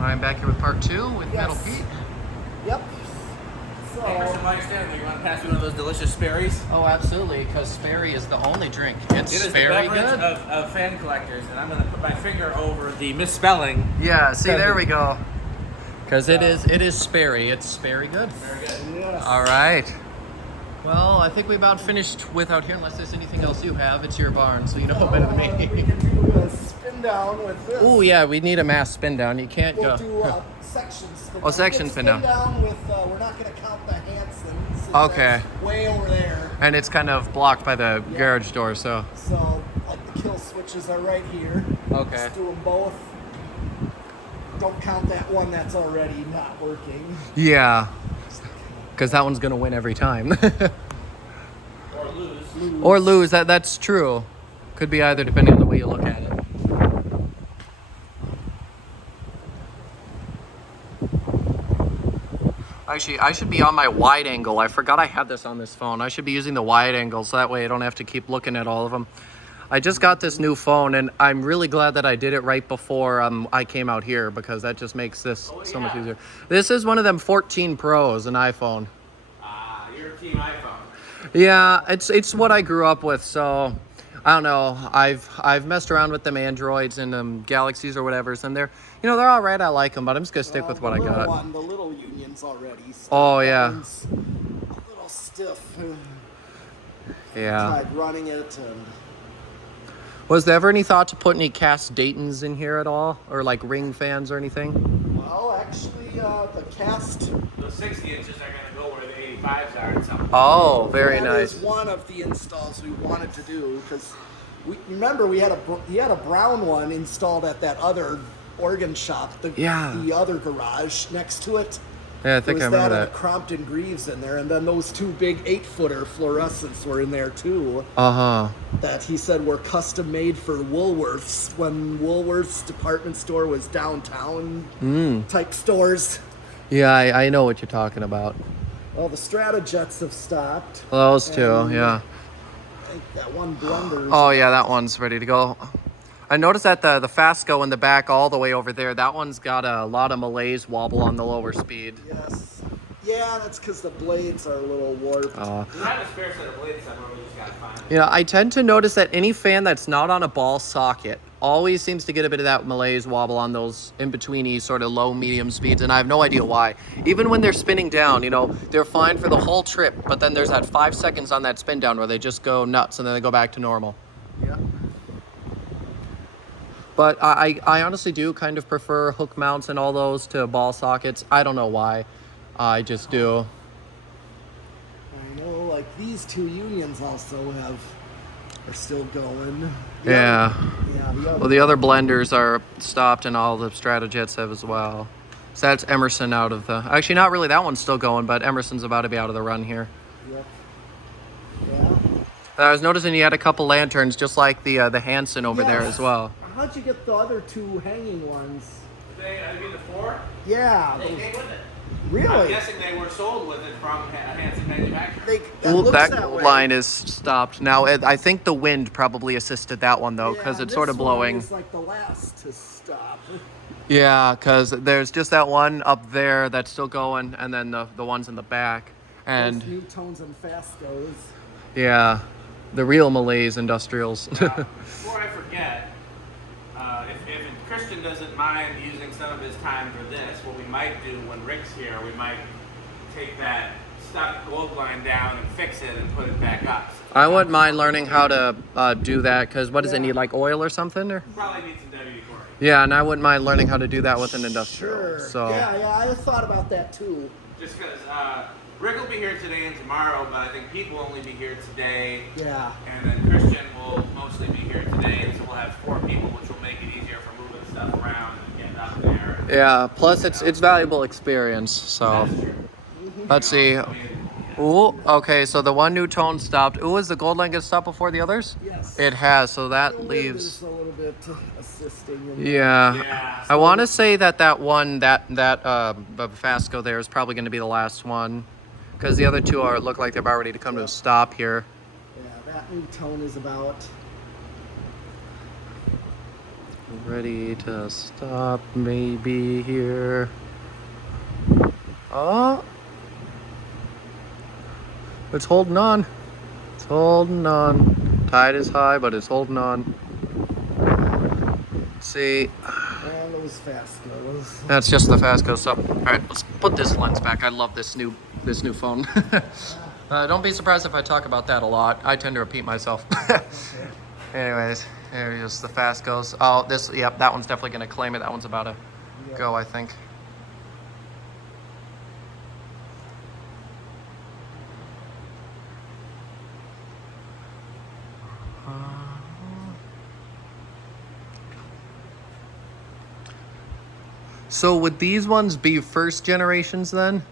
I'm back here with part 2 with Yes. Metal Pete. Yep. So, Hey, Christian, while you're standing there, you want to pass me one of those delicious Sperry's? Oh, absolutely, because Sperry is the only drink. It's It is the very beverage good. of fan collectors, and I'm going to put my finger over the misspelling. Yeah, see, there we go. Because it is Sperry. It's Sperry good. Very good. yes. All right. Well, I think we about finished with out here, unless there's anything else you have. It's your barn, so you know better than We me. can do a spin down with this. Oh, yeah, we need a mass spin down. You can't We'll go. do section spin Oh, down. section We'll spin spin down. down with, we're not going to count the Hanson. Since Okay. that's way over there. And it's kind of blocked by the Yeah. garage door, so. So, like the kill switches are right here. Okay. Let's do them both. Don't count that one that's already not working. Yeah. Because that one's going to win every time. Or lose. Or lose. That's true. Could be either, depending on the way you look at it. Actually, I should be on my wide angle. I forgot I had this on this phone. I should be using the wide angle so that way I don't have to keep looking at all of them. I just got this new phone and I'm really glad that I did it right before I came out here because that just makes this so much easier. This is one of them 14 Pros, an iPhone. You're Team iPhone. Yeah, it's what I grew up with, so I don't know. I've messed around with them Androids and Galaxies or whatever's, and they're all right. I like them, but I'm just gonna stick with what I got. The little union's already. Oh, yeah. One's a little stiff. Yeah. Tried running it and. Was there ever any thought to put any cast Daytons in here at all, or like Ring fans or anything? Well, actually, the cast. Those 60 inches are going to go where the 85s are and something. Oh, very That nice. is one of the installs we wanted to do because we remember he had a brown one installed at that other organ shop, the other garage next to it. Yeah, I think I There was remember that. that. And Crompton Greaves in there, and then those two big 8-footer fluorescents were in there too. That he said were custom made for Woolworths when Woolworths department store was downtown type stores. Yeah, I know what you're talking about. Well, the Stratojets have stopped. Those two, And yeah. I think that one Blunder's. Oh yeah, that one's ready to go. I noticed that the Fasco in the back all the way over there, that one's got a lot of malaise wobble on the lower speed. Yes. Yeah, that's because the blades are a little warped. We have a spare set of blades somewhere, we just got to find it. You know, I tend to notice that any fan that's not on a ball socket always seems to get a bit of that malaise wobble on those in-betweeny sort of low, medium speeds, and I have no idea why. Even when they're spinning down, they're fine for the whole trip, but then there's that 5 seconds on that spin down where they just go nuts and then they go back to normal. Yeah. But I honestly do kind of prefer hook mounts and all those to ball sockets. I don't know why. I just do. I know, like these two unions also are still going. Yeah. Yeah. Well, the other blenders are stopped and all the Stratojets have as well. So that's Emerson out of the... Actually, not really. That one's still going, but Emerson's about to be out of the run here. Yep. Yeah. I was noticing you had a couple lanterns just like the Hanson over there Yes. as well. How'd you get the other two hanging ones? I mean the 4? Yeah. They those- came with it. I'm Really? guessing they were sold with it from Hanson manufacturer. Well, looks that way. line is stopped. Now, I think the wind probably assisted that one, though, because Yeah, it's sort of this one blowing. is like the last to stop. Yeah, because there's just that one up there that's still going, and then the ones in the back. And, Those new tones and Fascos. yeah, the real Malaise industrials. Before I forget, if Christian doesn't mind using some of his time for this, what we might do when Rick's here, we might take that stuck gold line down and fix it and put it back up. I wouldn't mind learning how to do that, because what does it need, like oil or something? Or? Probably need some WD-40. Yeah, and I wouldn't mind learning how to do that with an industrial. Sure. So. Yeah, I thought about that too. Just because Rick will be here today and tomorrow, but I think Pete will only be here today. Yeah. And then Christian will mostly be here today, and so we'll have 4 people, which will make it easier for moving stuff around and getting up there. Yeah, plus it's valuable experience, so. That's true. Let's see. I mean, Ooh, okay, so the one new tone stopped. Ooh, is the gold line gonna stop before the others? Yes. It has, so The that wind leaves. is a little bit assisting. In Yeah. Yeah. I want to say that one, that Fasco there is probably going to be the last one, because the other two look like they're about ready to come to a stop here. Yeah, that new tone is about. Ready to stop maybe here. Oh. It's holding on. It's holding on. Tide is high, but it's holding on. Let's see. And those Fastgoes. That's just the Fastgo stuff. All right, let's put this lens back. I love this new phone. Don't be surprised if I talk about that a lot. I tend to repeat myself. Anyways, here's the Fastgos. Oh, yep, that one's definitely gonna claim it. That one's about to go, I think. So would these ones be first generations then?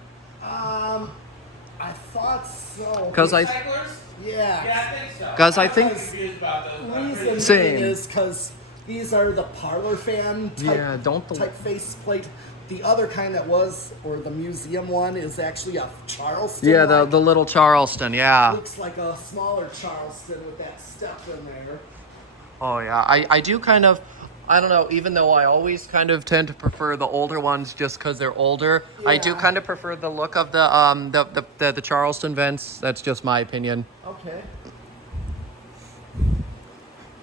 I thought so. 'Cause I- Recyclers? Yeah. Yeah, I think so. 'Cause I I'm think- confused about those. The reason Same. being is because these are the parlor fan type, Yeah, don't the- type faceplate. The other kind that was, or the museum one, is actually a Charleston. Yeah, the little Charleston, yeah. Looks like a smaller Charleston with that step in there. Oh yeah, I do kind of, I don't know, even though I always kind of tend to prefer the older ones just because they're older, I do Yeah. kind of prefer the look of the Charleston vents. That's just my opinion. Okay.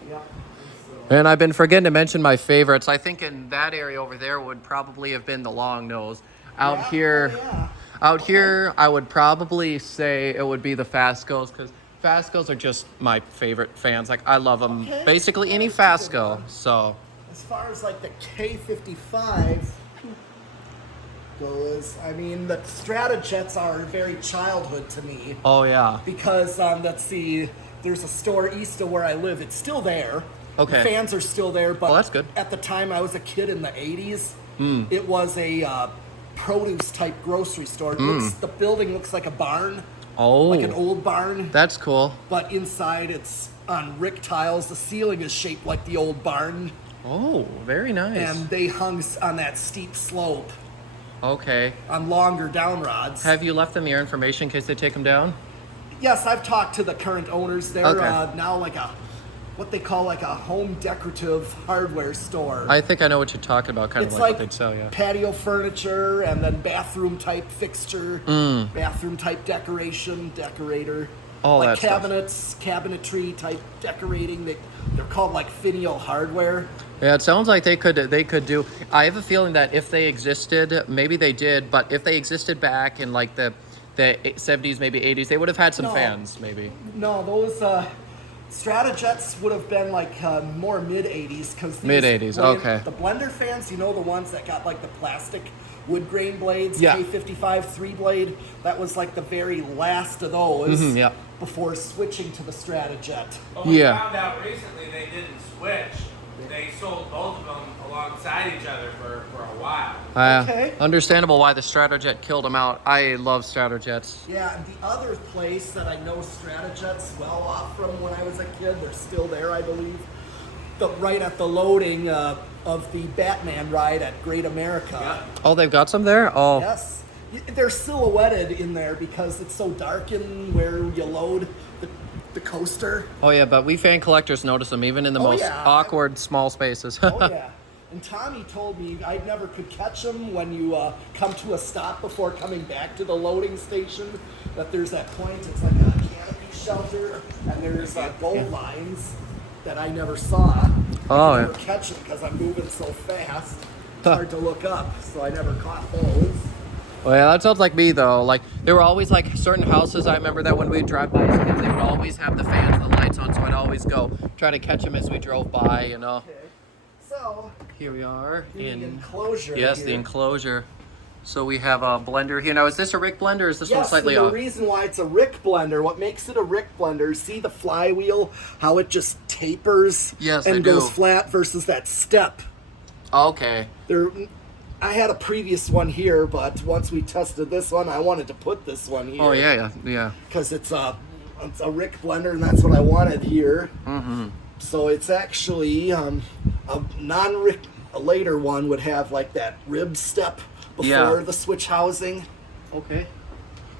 Yeah. And I've been forgetting to mention my favorites. I think in that area over there would probably have been the long nose. Out Yeah, here, oh, yeah. out here, I would probably say it would be the Fastgos because Fastgos are just my favorite fans. Like I love them. Okay. Basically any That's a good Fastgo. one. So As far as like the K55 goes, I mean, the Stratojets are very childhood to me oh yeah. because let's see, there's a store east of where I live. It's still there. Okay. The fans are still there, but Well, that's good. at the time I was a kid in the 80s, it was a produce type grocery store. The building looks like a barn, Oh, like an old barn. that's cool. But inside it's on rick tiles. The ceiling is shaped like the old barn, Oh, very nice. and they hung on that steep slope Okay. on longer down rods. Have you left them your information in case they take them down? Yes, I've talked to the current owners. They're Okay. now like what they call like a home decorative hardware store. I think I know what you're talking about, kind It's of like like what they'd sell, yeah. patio furniture and then bathroom type fixture, bathroom type decorator. All like that stuff. cabinets, cabinetry type decorating. They're called like Finial hardware. Yeah, it sounds like they could do. I have a feeling that if they existed, maybe they did, but if they existed back in like the 70s, maybe 80s, they would have had some No. fans, maybe. No, those Stratojets would have been like more mid 80s because Mid-80s, okay. The blender fans, you know, the ones that got like the plastic wood grain blades, Yeah. K55 3 blade. That was like the very last of those. Yeah. Before switching to the Stratojet. But we Yeah. found out recently they didn't switch. They sold both of them alongside each other for a while. Okay. Understandable why the Stratojet killed them out. I love Stratojets. Yeah, and the other place that I know Stratojets well off from when I was a kid, they're still there, I believe. Right at the loading of the Batman ride at Great America. Oh, they've got some there? Oh, Yes. They're silhouetted in there because it's so dark in where you load the coaster. oh yeah, but we fan collectors notice them even in the Oh, most yeah. awkward small spaces. Oh, yeah. And Tommy told me I never could catch them when you come to a stop before coming back to the loading station. That there's that point, it's like a canopy shelter, and there's gold lines that I never saw. Oh, I yeah. never catch them because I'm moving so fast. It's hard to look up, so I never caught those. Well, yeah, that sounds like me though. Like there were always like certain houses. I remember that when we'd drive by as kids, they would always have the fans, and the lights on. So I'd always go try to catch them as we drove by. You know. Okay. So, Here we are the in. enclosure. Yes, here. the enclosure. So we have a blender here. Now, is this a Rick blender? Or is this one Yes, slightly and the off? reason why it's a Rick blender, what makes it a Rick blender, see the flywheel, how it just tapers Yes, and I goes do. flat versus that step. Okay. I had a previous one here, but once we tested this one, I wanted to put this one here. Oh yeah, yeah. Because it's a Rick blender, and that's what I wanted here. Mm-hmm. So it's actually a non-Rick. A later one would have like that rib step before Yeah. the switch housing. Okay.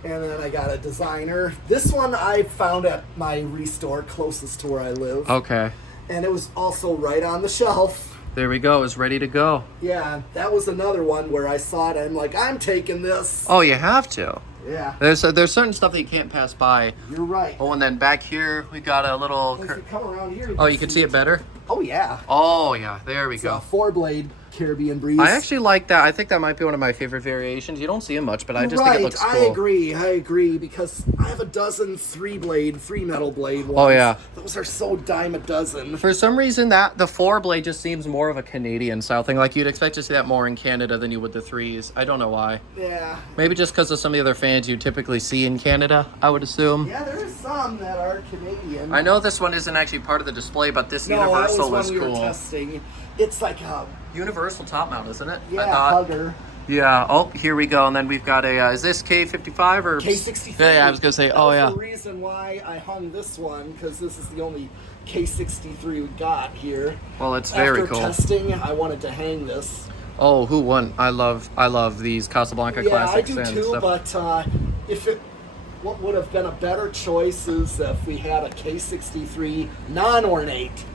And then I got a designer. This one I found at my restore closest to where I live. Okay. And it was also right on the shelf. There we go. It's ready to go. Yeah, that was another one where I saw it and I'm like, I'm taking this. Oh, you have to. Yeah, There's certain stuff that you can't pass by. you're right. Oh, and then back here we got a little. If you come around here, Oh, you can see it better. Oh yeah. Oh yeah, there we It's a go. 4-blade Caribbean Breeze. I actually like that. I think that might be one of my favorite variations. You don't see it much, but I just right, think it looks cool. I agree, because I have a dozen 3-metal blade ones. Oh, yeah. Those are so dime a dozen. For some reason, that the 4-blade just seems more of a Canadian style thing. Like you'd expect to see that more in Canada than you would the 3s. I don't know why. Yeah. Maybe just because of some of the other fans you typically see in Canada, I would assume. Yeah, there is some that are Canadian. I know this one isn't actually part of the display, but this No, Universal that was was one we cool. were testing. It's like a Universal top mount, isn't it? I yeah, thought. hugger. Yeah. Oh, here we go. And then we've got a. Is this K55 or K63. Yeah, I was gonna say. That Oh was yeah. the reason why I hung this one, because this is the only K63 we got here. Well, it's very After cool. testing, I wanted to hang this. Oh, who won? I love these Casablanca Yeah, classics I do and too, stuff. but what would have been a better choice is if we had a K63 non-ornate.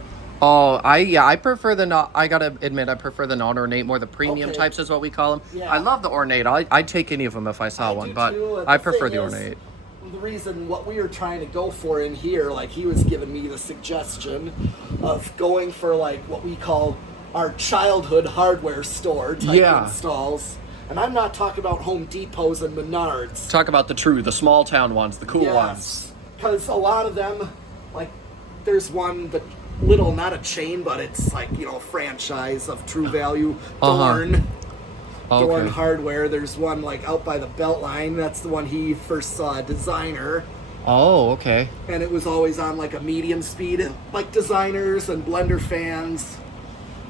Oh, I prefer the not. I gotta admit, I prefer the non-ornate more. The premium Okay. types is what we call them. Yeah. I love the ornate. I'd take any of them if I saw I one, do but too, and I the prefer thing the is, ornate. The reason what we were trying to go for in here, like he was giving me the suggestion of going for like what we call our childhood hardware store type Yeah. installs. And I'm not talking about Home Depots and Menards. Talk about the small town ones, the cool ones. Because a lot of them, like, there's one, but little, not a chain, but it's like, a franchise of True Value. Dorn. Dorn Okay. Hardware. There's one, like, out by the Beltline. That's the one he first saw, Designer. Oh, okay. And it was always on, like, a medium speed, like Designers and Blender fans.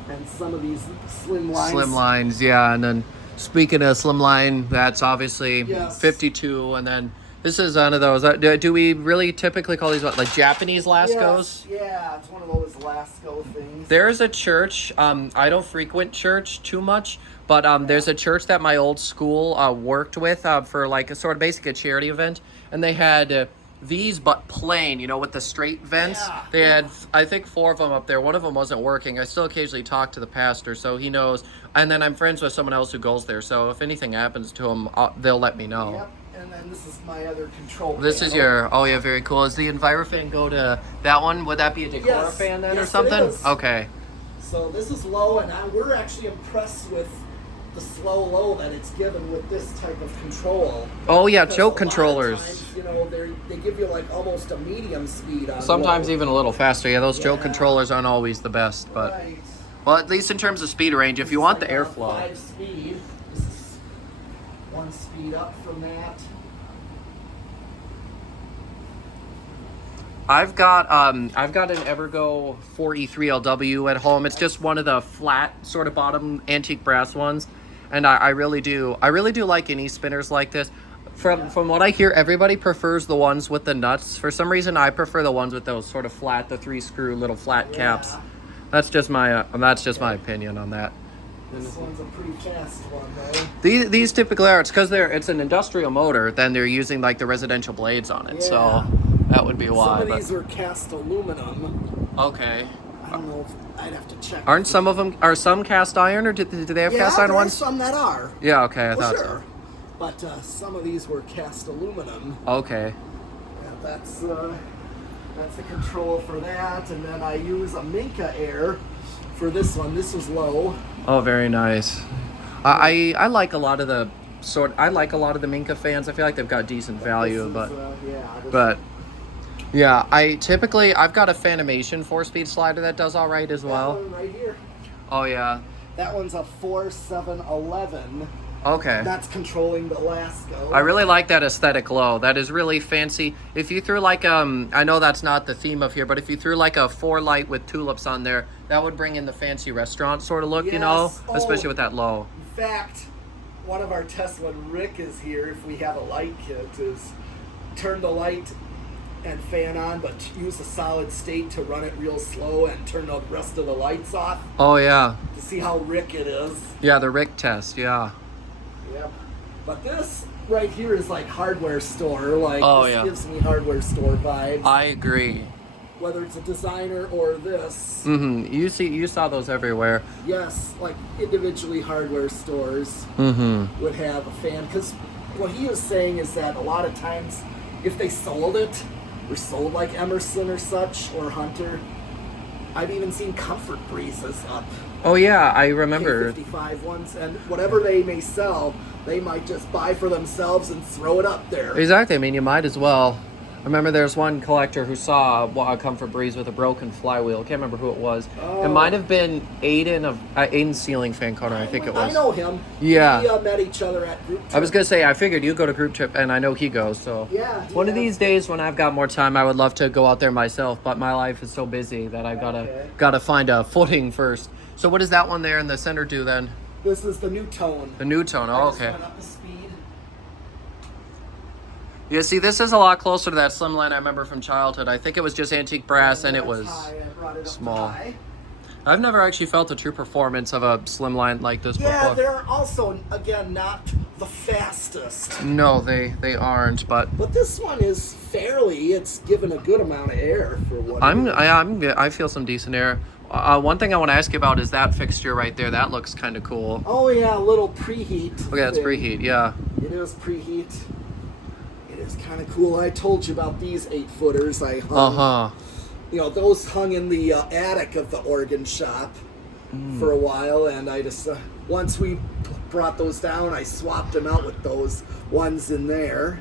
And some of these slim lines. Slim lines, yeah. And then speaking of slim line, that's obviously Yes. 52, and then this is one of those. Do we really typically call these what, like Japanese Lascos? Yes, yeah, it's one of those Lasco things. There's a church. I don't frequent church too much, but there's a church that my old school worked with for like a sort of basically a charity event, and they had these but plain, with the straight vents. Yeah, They had, I think, 4 of them up there. One of them wasn't working. I still occasionally talk to the pastor, so he knows. And then I'm friends with someone else who goes there, so if anything happens to him, they'll let me know. Yep, and then this is my other control This is panel. your, oh yeah, very cool. Does the EnviroFan go to that one? Would that be a Decora Yes, fan then or yes, it something? is. Okay. So this is low, and we're actually impressed with the slow low that it's given with this type of control. Oh yeah, Because a choke lot of controllers. times, they give you like almost a medium speed on Sometimes low. even a little faster. Yeah, those choke Yeah. controllers aren't always the best, but Right. well, at least in terms of speed range, if you want the This is like a airflow. 5 speed. This is 1 speed up from that. I've got an Evergo 4E3LW at home. It's just one of the flat sort of bottom antique brass ones, and I really do like any spinners like this. From what I hear, everybody prefers the ones with the nuts. For some reason, I prefer the ones with those sort of flat, the 3-screw little flat caps. Yeah. That's just my opinion on that. This one's a pretty fast one though. These typically are. It's because it's an industrial motor. Then they're using like the residential blades on it. So Yeah. that would be why. Some of but- these are cast aluminum. okay. I don't know if I'd have to check. Aren't some of them? Are some cast iron, or do they have cast iron there are ones? some that are. Yeah. Okay. I Well, thought sure. But some of these were cast aluminum. so. Okay. Yeah, that's the control for that, and then I use a Minka Air for this one. This was low. Oh, very nice. I like a lot of the I like a lot of the Minka fans. I feel like they've got decent value, This is, but this but yeah, I've got a Fanimation 4-speed slider that does all right as that well. one right here. Oh yeah. That one's a 4711. Okay. That's controlling the Lasco. I really like that aesthetic low. That is really fancy. If you threw like I know that's not the theme of here, but if you threw like a 4 light with tulips on there, that would bring in the fancy restaurant sort of look, Yes. especially Oh. with that low. In fact, one of our tests when Rick is here, if we have a light kit, is turn the light and fan on, but use a solid state to run it real slow and turn the rest of the lights off Oh yeah. to see how Rick it is. Yeah, the Rick test, yeah. Yep. But this right here is like hardware store. Like Oh, this yeah. gives me hardware store vibes. I agree. whether it's a designer or this. Mm-hmm. You saw those everywhere. Yes, like individually hardware stores Mm-hmm. would have a fan. Because what he was saying is that a lot of times, if they sold it, or sold like Emerson or such, or Hunter, I've even seen Comfort Breezes up. Oh yeah, I remember. K55 ones, and whatever they may sell, they might just buy for themselves and throw it up there. Exactly. I mean, you might as well. I remember there's one collector who saw a Comfort Breeze with a broken flywheel. Can't remember who it was. It might have been Aiden Ceiling Fan Corner, I think it was. I know him. Yeah. We met each other at group trip. I was gonna say, I figured you go to group trip, and I know he goes. So Yeah, one of yeah. these days when I've got more time, I would love to go out there myself. But my life is so busy that I've gotta find a footing first. So what does that one there in the center do then? This is the new tone. The new tone. I Oh, just okay. went up the speed. Yeah, see, this is a lot closer to that Slimline I remember from childhood. I think it was just antique brass, and it That's was high. I brought it up small. high. I've never actually felt a true performance of a Slimline like this Yeah, before. they're also, again, not the fastest. No, they aren't. But But this one is fairly, it's given a good amount of air for what I feel some decent air. One thing I want to ask you about is that fixture right there. That looks kind of cool. Oh yeah, a little preheat. Okay, that's thing. preheat. Yeah. It is preheat. It is kind of cool. I told you about these 8-footers I hung. You know, those hung in the attic of the organ shop for a while, and I just once we brought those down, I swapped them out with those ones in there.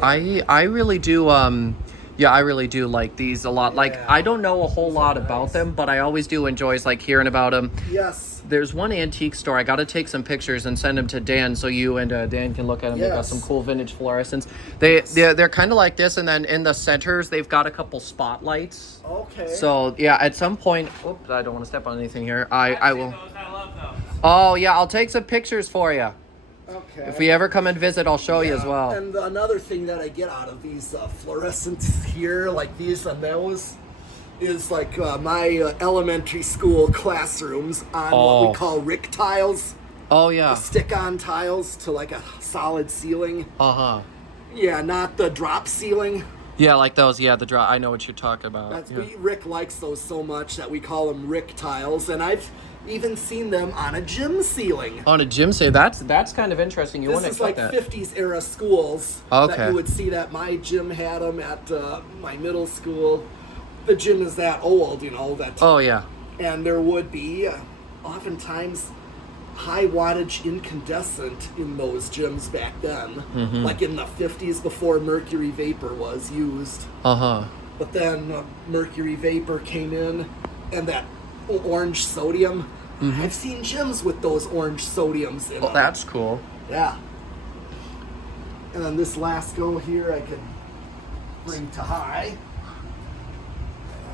I really do. I really do like these a lot. Like, Yeah. I don't know a whole These are lot about nice. them, but I always do enjoy like hearing about them. Yes. There's one antique store. I got to take some pictures and send them to Dan so you and Dan can look at them. They got Yes. some cool vintage fluorescents. They're kind of like this, and then in the centers they've got a couple spotlights. Okay. So yeah, at some point, oops, I don't want to step on anything here. I I've will. seen those. I love those. Oh yeah, I'll take some pictures for you. Okay. If we ever come and visit, I'll show you as Yeah, well. And another thing that I get out of these fluorescents here, like these and those, is like my elementary school classrooms on what Oh. we call Rick tiles, Oh yeah. stick-on tiles to like a solid ceiling. Uh-huh. Yeah, not the drop ceiling. Yeah, like those. Yeah, the draw. I know what you're talking about. That's Yeah. Rick likes those so much that we call them Rick tiles, and I've even seen them on a gym ceiling. On a gym say that's kind of interesting. You This wouldn't is like expect that. 50s era schools Okay. that you would see that my gym had them at my middle school. The gym is that old, you know, that Oh yeah. and there would be oftentimes high wattage incandescent in those gyms back then, Mm-hmm. like in the 50s before mercury vapor was used. Uh-huh. But then mercury vapor came in, and that orange sodium. I've seen gyms with those orange sodiums in Well, them. that's cool. Yeah. And then this Lasco here I could bring to high.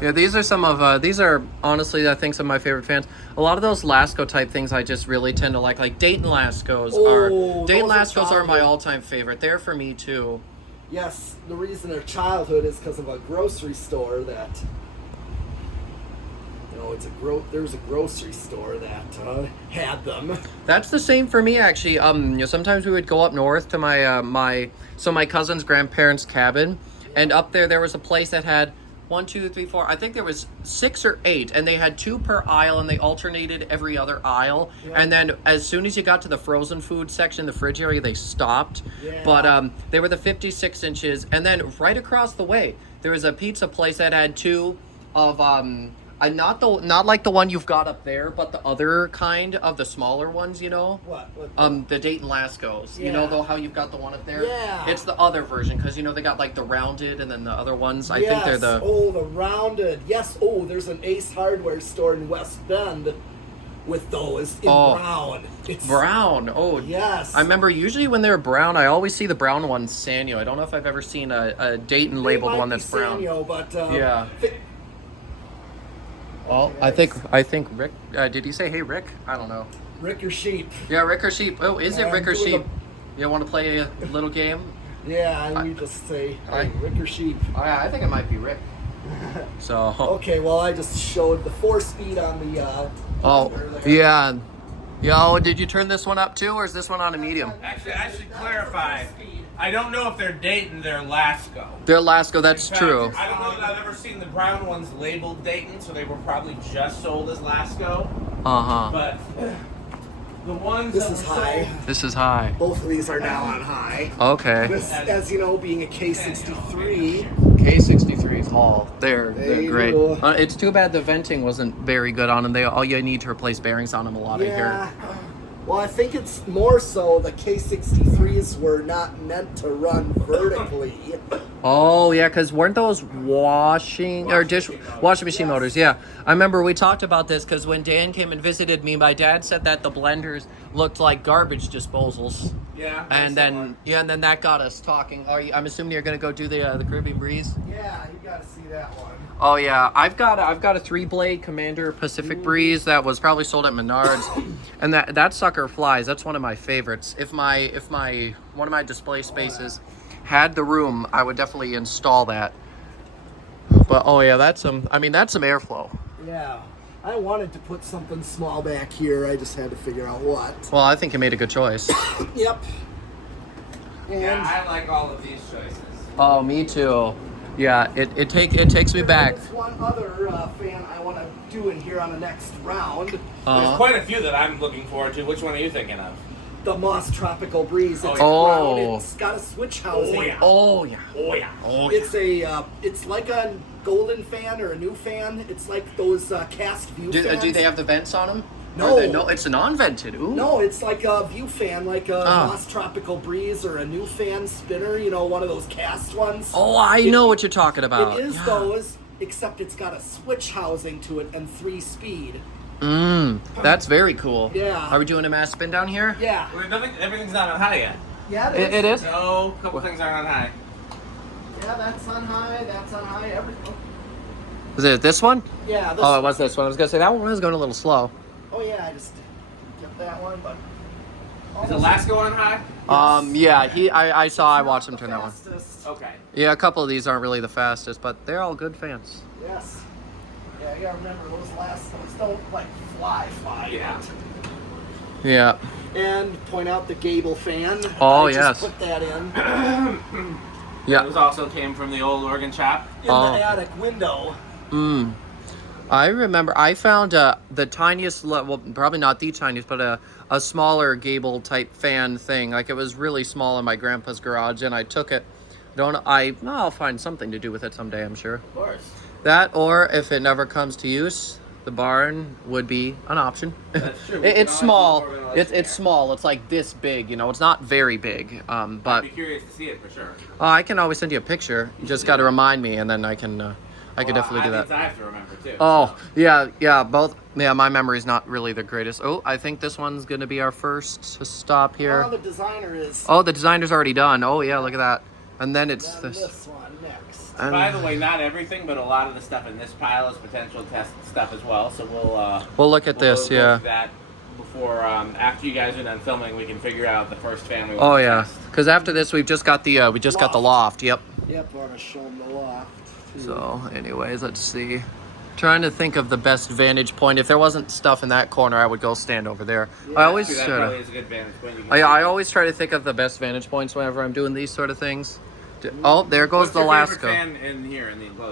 Yeah, these are some of these are honestly I think some of my favorite fans. A lot of those Lasco type things I just really tend to like Dayton Lascos Oh, Dayton those are Lascos are my childhood. all-time favorite. They're for me too. Yes, the reason they're childhood is because of a grocery store that, you know, there's a grocery store that had them. That's the same for me actually. You know, sometimes we would go up north to my my cousin's grandparents' cabin, and up there was a place that had 1, 2, 3, 4. I think there was 6 or 8, and they had 2 per aisle, and they alternated every other aisle. Yeah. And then as soon as you got to the frozen food section, the fridge area, they stopped. Yeah. But they were the 56 inches, and then right across the way there was a pizza place that had 2 of not like the one you've got up there, but the other kind of the smaller ones, you know. What? The Dayton Lascos. You know Yeah. though how you've got the one up there? Yeah. It's the other version because you know they got like the rounded and then the other ones. I think they're the. Oh, the rounded. Yes. Oh, there's an Ace Hardware store in West Bend with those in brown. It's Brown. Oh. Yes. I remember usually when they're brown, I always see the brown ones Sanyo. I don't know if I've ever seen a Dayton They labeled might one be that's brown. Sanyo, but Yeah. thi- Well, I think Rick. Did he say hey Rick? I don't know. Rick or Sheep. Yeah, Rick or Sheep. Oh, is it I'm Rick or doing Sheep? You want to play a little game? Yeah, and we just say hey, Rick or Sheep. I think it might be Rick. So. Okay, well I just showed the 4-speed on the. Oh, there. yeah. Yo, did you turn this one up too, or is this one on a medium? Actually, I should clarify. I don't know if they're Dayton, they're Lasco. They're Lasco, that's In fact, true. I don't know that I've ever seen the brown ones labeled Dayton, so they were probably just sold as Lasco. Uh-huh. But the ones This that is were high. sold, This is high. Both of these are now on high. Okay. This, as you know, being a K63. K63's Hall. They're you great. go. It's too bad the venting wasn't very good on them. All you need to replace bearings on them a lot, I Yeah. hear. Well, I think it's more so the K63s were not meant to run vertically. Oh yeah, because weren't those washing machine motors? Yeah, I remember we talked about this because when Dan came and visited me, my dad said that the blenders looked like garbage disposals. yeah. And then that got us talking. I'm assuming you're gonna go do the Caribbean Breeze. Yeah, you gotta see that one. Oh yeah, I've got a 3-blade Commander Pacific Breeze that was probably sold at Menards, and that sucker flies. That's one of my favorites. If my one of my display spaces had the room, I would definitely install that. But oh yeah, that's some airflow. Yeah. I wanted to put something small back here. I just had to figure out what. Well, I think you made a good choice. Yep. And Yeah, I like all of these choices. Oh, me too. Yeah, it takes me back. There's one other fan I want to do in here on the next round. There's quite a few that I'm looking forward to. Which one are you thinking of? The Moss Tropical Breeze. It's Oh. brown. It's got a switch housing. Oh, yeah. Oh yeah. Oh yeah. Oh yeah. It's it's like a golden fan or a new fan. It's like those cast view fans. Do they have the vents on them? No. No, it's a non-vented. Ooh. No, it's like a view fan, like a Ah. Moss Tropical Breeze or a new fan spinner. You know, one of those cast ones. Oh, I know what you're talking about. It is Yeah. those, except it's got a switch housing to it and 3-speed. That's very cool. Yeah. Are we doing a mass spin down here? Yeah. Everything's not on high yet. Yeah, It is. No, a couple things aren't on high. Yeah, that's on high. That's on high. Everything. Is it this one? Yeah. This, Oh, it was this one. I was gonna say that one was going a little slow. Oh yeah, I just kept that one, but. Is Alaska on high? Yeah. I watched him turn that one. Fastest. Okay. Yeah, a couple of these aren't really the fastest, but they're all good fans. Yes. Yeah, you gotta remember those last ones don't like fly. Yeah. Yeah. And point out the Gable fan. Oh, I just yes. put that in. Yeah. Those also came from the old Oregon shop. In Oh. the attic window. I remember I found the tiniest, well, probably not the tiniest, but a smaller Gable type fan thing. Like it was really small in my grandpa's garage, and I took it. I'll find something to do with it someday, I'm sure. Of course. That, or if it never comes to use, the barn would be an option. That's true. It's small. It's It's small. It's like this big. You know, it's not very big. I'd But be curious to see it for sure. I can always send you a picture. You just got to remind me, and then I can definitely do that. I have to remember too. Oh, yeah, both. Yeah, my memory's not really the greatest. Oh, I think this one's going to be our first stop here. Well, the designer is. Oh, the designer's already done. Oh, yeah, look at that. And then it's Then this. this one next. And By the way, not everything, but a lot of the stuff in this pile is potential test stuff as well. So we'll look at this, go yeah. through that before after you guys are done filming, we can figure out the first family. Oh, yeah. Because after this, we've just got the loft. Yep. Yep, I want to show them the loft. too. So, anyways, let's see. Trying to think of the best vantage point. If there wasn't stuff in that corner, I would go stand over there. I always That try probably to. is a good vantage point. You can I see. always try to think of the best vantage points whenever I'm doing these sort of things. Oh, there goes What's the your favorite Lasco. fan in here in the enclosure?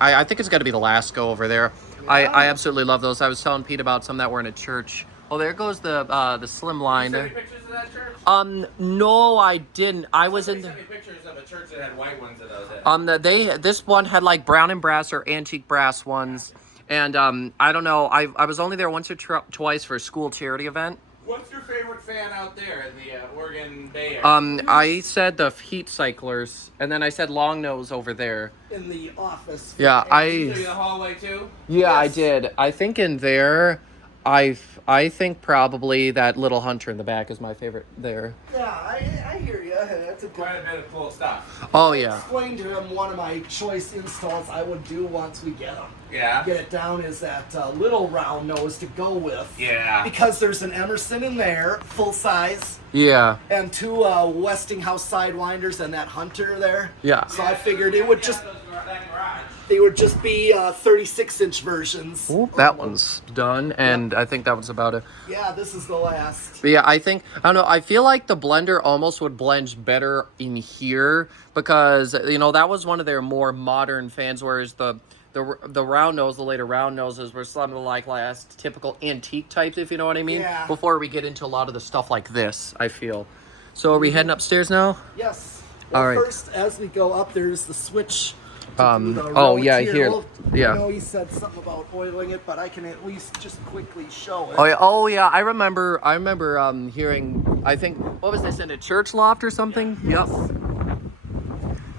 I think it's got to be the Lasco over there. I absolutely love those. I was telling Pete about some that were in a church. Oh, there goes the slim line. Did you send me pictures of that church? No, I didn't. I was in. Somebody sent me pictures of a church that had white ones of those. This one had like brown and brass or antique brass ones, and I don't know. I was only there once or twice for a school charity event. What's your favorite fan out there in the Oregon Bay Area? I said the heat cyclers, and then I said long nose over there. In the office. Yeah, Did you do the hallway too? Yeah, I Yes. did. I think in there, I think probably that little hunter in the back is my favorite there. Yeah, I hear you. That's a good. Quite a bit of cool stuff. Oh yeah. Explain to him one of my choice installs I would do once we get Yeah. it down is that little round nose to go with. Yeah. Because there's an Emerson in there, full size, Yeah. and two Westinghouse sidewinders and that Hunter there. Yeah. So I figured it would just. That garage. They would just be 36-inch versions. Ooh, that one's done, and I think that was about it. Yeah, this is the last. But yeah, I don't know, I feel like the blender almost would blend better in here because, you know, that was one of their more modern fans, whereas the round nose, the later round noses were something like last typical antique types, if you know what I mean. Yeah. Before we get into a lot of the stuff like this, I feel. So are we heading upstairs now? Yes. Well, All right. first, as we go up, there's the switch. To do the oh, road yeah, here. Well, Yeah. I know he said something about oiling it, but I can at least just quickly show it. Oh yeah, I remember hearing, I think, what was this, in a church loft or something? Yep.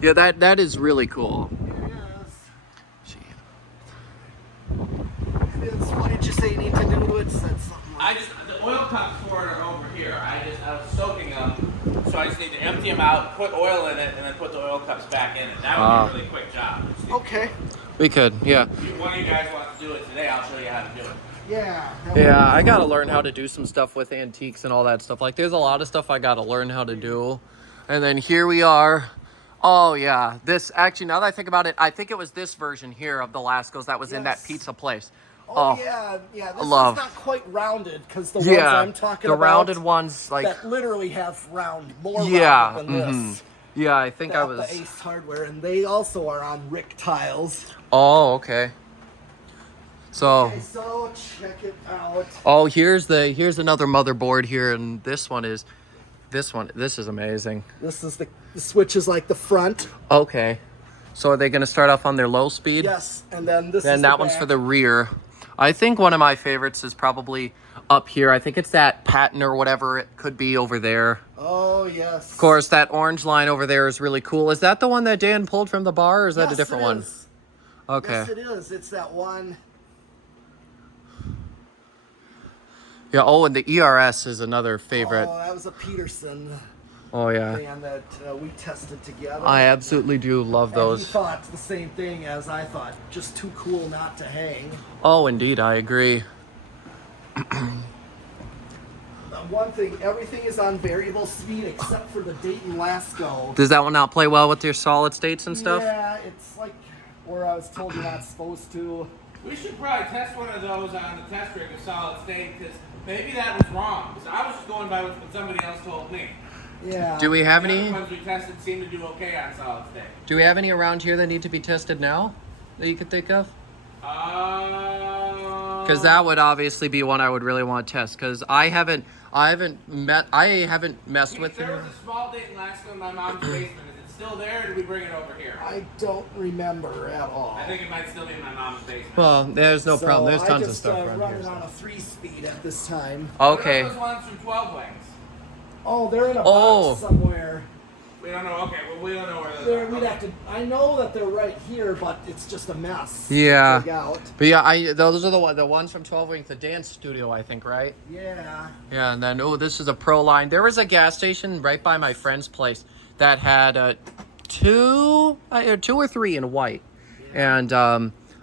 Yeah, that is really cool. Here it is. What did you say you need to do to it? Said something like The oil cups for it are over here. I was soaking them, so I just need to empty them out, put oil in it, and then put the oil cups back in it. That would be a really quick job. Okay. We could, yeah. If one of you guys wants to do it today, I'll show you how to do it. Yeah. Yeah, I gotta learn how to do some stuff with antiques and all that stuff. Like, there's a lot of stuff I gotta learn how to do. And then here we are. Oh yeah, this, actually, now that I think about it, I think it was this version here of the Lascos that was in that Yes. pizza place. Oh, yeah. This love. is not quite rounded because the ones Yeah, I'm talking the about. rounded ones, like, that literally have more yeah, rounded than this. yeah, I think I At was. the Ace Hardware, and they also are on Rick tiles. Oh, okay. So, Okay, so check it out. oh, here's another motherboard here, and this is amazing. This is the switch is like the front. Okay. So are they going to start off on their low speed? Yes, and then this is Then the that one's back. for the rear. I think one of my favorites is probably up here. I think it's that patent or whatever it could be over there. Oh yes. Of course, that orange line over there is really cool. Is that the one that Dan pulled from the bar, or is that a Yes, different it one? is. Okay. Yes, it is. It's that one. Yeah, oh, and the ERS is another favorite. Oh, that was a Peterson Oh, yeah. band that we tested together. I absolutely do love And he those. thought the same thing as I thought. Just too cool not to hang. Oh, indeed, I agree. One thing, everything is on variable speed except for the Dayton Lasco. Does that one not play well with your solid states and stuff? Yeah, it's like where I was told you're not supposed to. We should probably test one of those on the test rig of solid state, because maybe that was wrong. Because I was just going by what somebody else told me. Yeah. Do we have The any? other ones we tested seem to do okay on solid state. Do we have any around here that need to be tested now that you could think of? Because that would obviously be one I would really want to test. Because I haven't messed with There it. was a small Dayton Lasco in my mom's basement. Is it still there, or did we bring it over here? I don't remember at all. I think it might still be in my mom's basement. Well, there's no problem. There's tons I of stuff just around run here. it on a 3-speed at this time. Okay. What about those ones from 12 Wings? Oh, they're in a Oh. box somewhere. We don't know. Okay, well, we don't know where those They're, are. we'd have to. I know that they're right here, but it's just a mess. Yeah. To dig out. But yeah, those are the ones from 12 Wings, the dance studio, I think, right? Yeah. Yeah, and then, oh, this is a Pro line. There was a gas station right by my friend's place that had two or three in white. And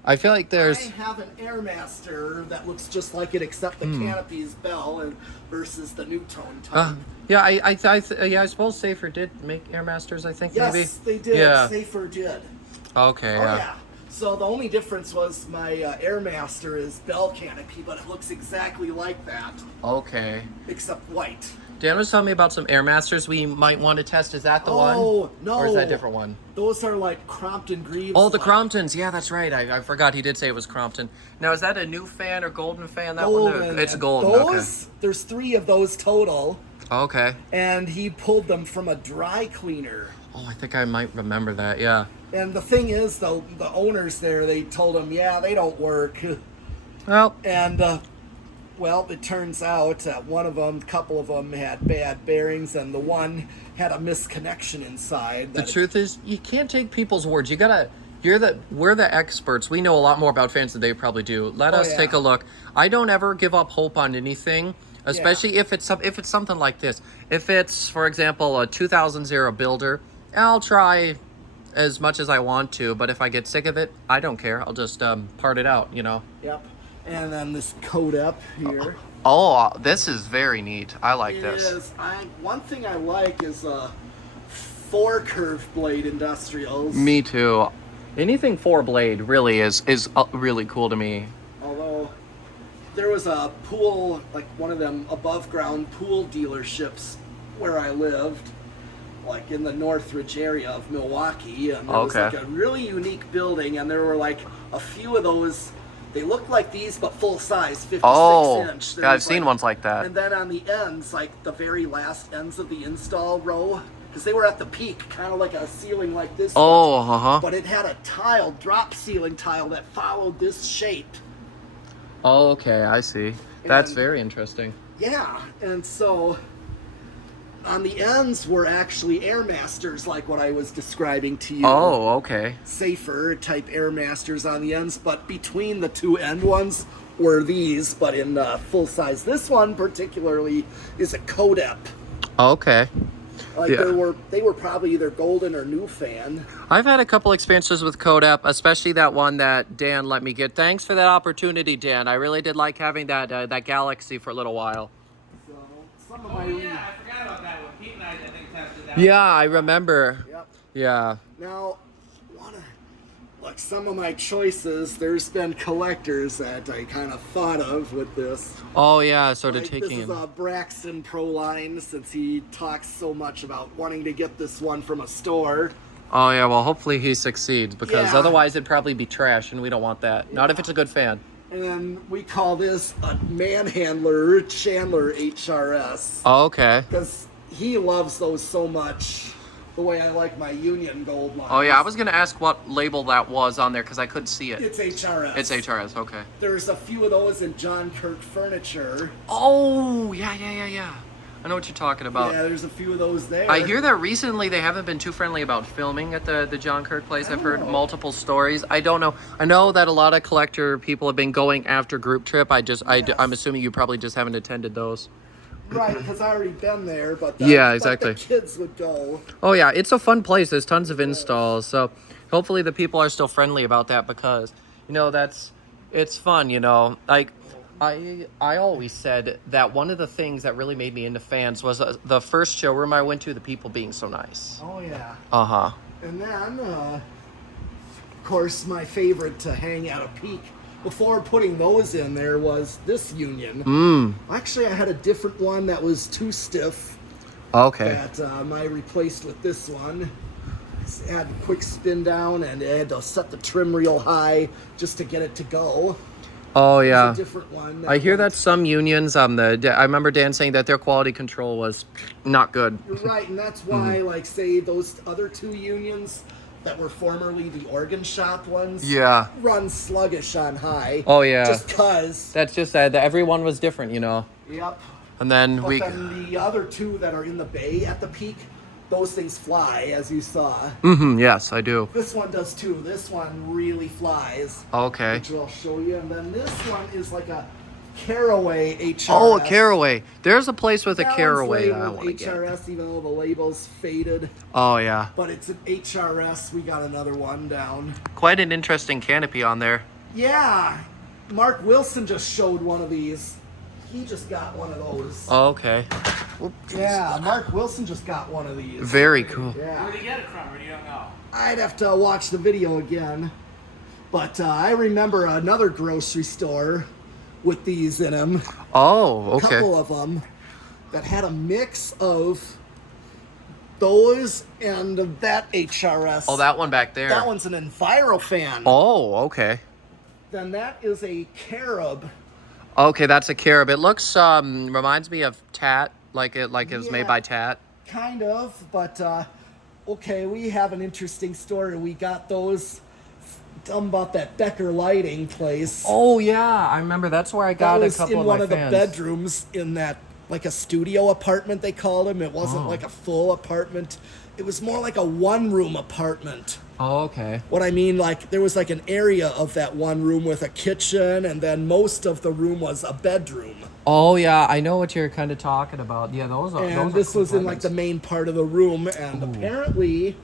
I feel like there's... I have an Airmaster that looks just like it, except the canopy's bell versus the Newtone type. Yeah, I suppose Safer did make Airmasters, I think, maybe? Yes, they did. Yeah. Safer did. Okay, Oh, yeah. yeah. So the only difference was my Airmaster is bell canopy, but it looks exactly like that, Okay. except white. Dan was telling me about some Airmasters we might want to test. Is that the one? Oh, no. Or is that a different one? Those are like Crompton Greaves. Oh, the like Cromptons. Yeah, that's right. I forgot he did say it was Crompton. Now, is that a new fan or golden fan? That one? golden. It's golden. Those, there's 3 of those total, Okay. and he pulled them from a dry cleaner. Oh, I think I might remember that. Yeah. And the thing is, though, the owners there, they told him, yeah, they don't work. Well, And, well, it turns out that a couple of them had bad bearings, and the one had a misconnection inside. the truth is, you can't take people's words. You gotta. We're the experts. We know a lot more about fans than they probably do. Let us yeah. take a look. I don't ever give up hope on anything, especially if it's something like this. If it's, for example, a 2000 builder, I'll try as much as I want to. But if I get sick of it, I don't care. I'll just part it out. You know. Yep. And then this coat up here. Oh, this is very neat. I like It this. is. One thing I like is 4 curved blade industrials. Me too. Anything 4-blade really is really cool to me. Although there was a pool, like one of them above ground pool dealerships where I lived, like in the Northridge area of Milwaukee, and there was like a really unique building, and there were like a few of those. They looked like these, but full size, 56 inch. Yeah, I've seen ones like that. And then on the ends, like the very last ends of the install row, because they were at the peak, kind of like a ceiling like this. Oh, But it had a tile, drop ceiling tile that followed this shape. Oh, okay, I see. That's And- very interesting. Yeah, and so on the ends were actually Airmasters, like what I was describing to you. Oh, okay. Safer type Airmasters on the ends, but between the two end ones were these, but in full size. This one particularly is a Codep. Okay. Like Yeah. they were probably either golden or new fan. I've had a couple experiences with Codep, especially that one that Dan let me get. Thanks for that opportunity, Dan. I really did like having that Galaxy for a little while. So some of Oh my yeah, I forgot about that one. Pete and I think tested that. Yeah, I remember. Yep. Yeah. Now, like some of my choices, there's been collectors that I kind of thought of with this. Oh, yeah, sort of Like, taking this is him. a Braxton Pro line, since he talks so much about wanting to get this one from a store. Oh, yeah, well, hopefully he succeeds, because Yeah. otherwise it'd probably be trash, and we don't want that. Not if it's a good fan. And then we call this a Manhandler Chandler HRS. Oh, okay. Because he loves those so much, the way I like my Union Gold line. Oh, yeah, I was going to ask what label that was on there, because I couldn't see it. It's HRS. It's HRS, okay. There's a few of those in John Kirk Furniture. Oh, yeah. I know what you're talking about. Yeah, there's a few of those there. I hear that recently they haven't been too friendly about filming at the John Kirk place. I've heard multiple stories. I don't know. I know that a lot of collector people have been going after Group Trip. I'm assuming you probably just haven't attended those. Right, because I already been there, but Yeah, but exactly. the kids would go. Oh yeah, it's a fun place. There's tons of installs. So hopefully the people are still friendly about that, because it's fun, Like I always said that one of the things that really made me into fans was the first showroom I went to, the people being so nice. Oh yeah. Uh-huh. And then, of course, my favorite to hang at a peak before putting those in there was this Union. Actually, I had a different one that was too stiff Okay. that I replaced with this one. It had a quick spin down, and it had to set the trim real high just to get it to go. Oh It's yeah. a different one. I hear that some unions, I remember Dan saying that their quality control was not good. You're right, and that's why, like, say, those other two unions that were formerly the organ shop ones Yeah. run sluggish on high. Oh, yeah. Just because. That's just that everyone was different, Yep. And then But then the other two that are in the bay at the peak, those things fly, as you saw. yes, I do. This one does too. This one really flies, Okay. which I'll show you. And then this one is like a Caraway HRS. Oh, a Caraway. There's a place with a That Caraway one's that I labeled want to get. HRS, even though the label's faded. Oh, yeah. But it's an HRS. We got another one down. Quite an interesting canopy on there. Yeah, Mark Wilson just showed one of these. He just got one of those. Oh, okay. Yeah, Mark Wilson just got one of these. Very cool. Yeah. Where'd he get it from, or you don't know? I'd have to watch the video again. But I remember another grocery store with these in them. Oh, A okay. couple of them that had a mix of those and that HRS. Oh, that one back there. That one's an Envirofan. Oh, okay. Then that is a Carob. Okay, that's a Carob. It looks reminds me of Tat, like it was made Yeah. by Tat. Kind of, but okay, we have an interesting story. We got those about that Becker Lighting place. Oh yeah, I remember. That's where I that got a was couple in of one my of fans. the bedrooms in that, like a studio apartment they called them. It wasn't like a full apartment. It was more like a one-room apartment. Oh, okay. What I mean, like, there was like an area of that one room with a kitchen, and then most of the room was a bedroom. Oh yeah, I know what you're kind of talking about. Yeah, those are. And those this are was in like the main part of the room, and apparently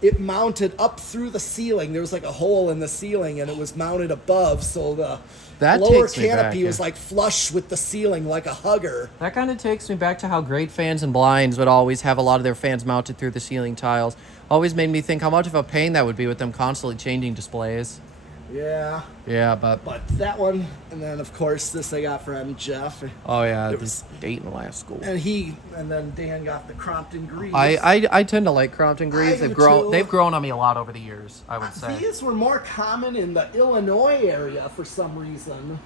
it mounted up through the ceiling. There was like a hole in the ceiling, and it was mounted above, so the That lower takes me back, canopy was yeah. like flush with the ceiling, like a hugger. That kind of takes me back to how great fans and blinds would always have a lot of their fans mounted through the ceiling tiles. Always made me think how much of a pain that would be with them constantly changing displays. Yeah, Yeah, but but that one, and then of course this I got from Jeff, oh yeah, It this Dayton last school. and then Dan got the Crompton Greaves. I tend to like Crompton Greaves. I They've do grown too. they've grown on me a lot over the years, I would say. These were more common in the Illinois area for some reason.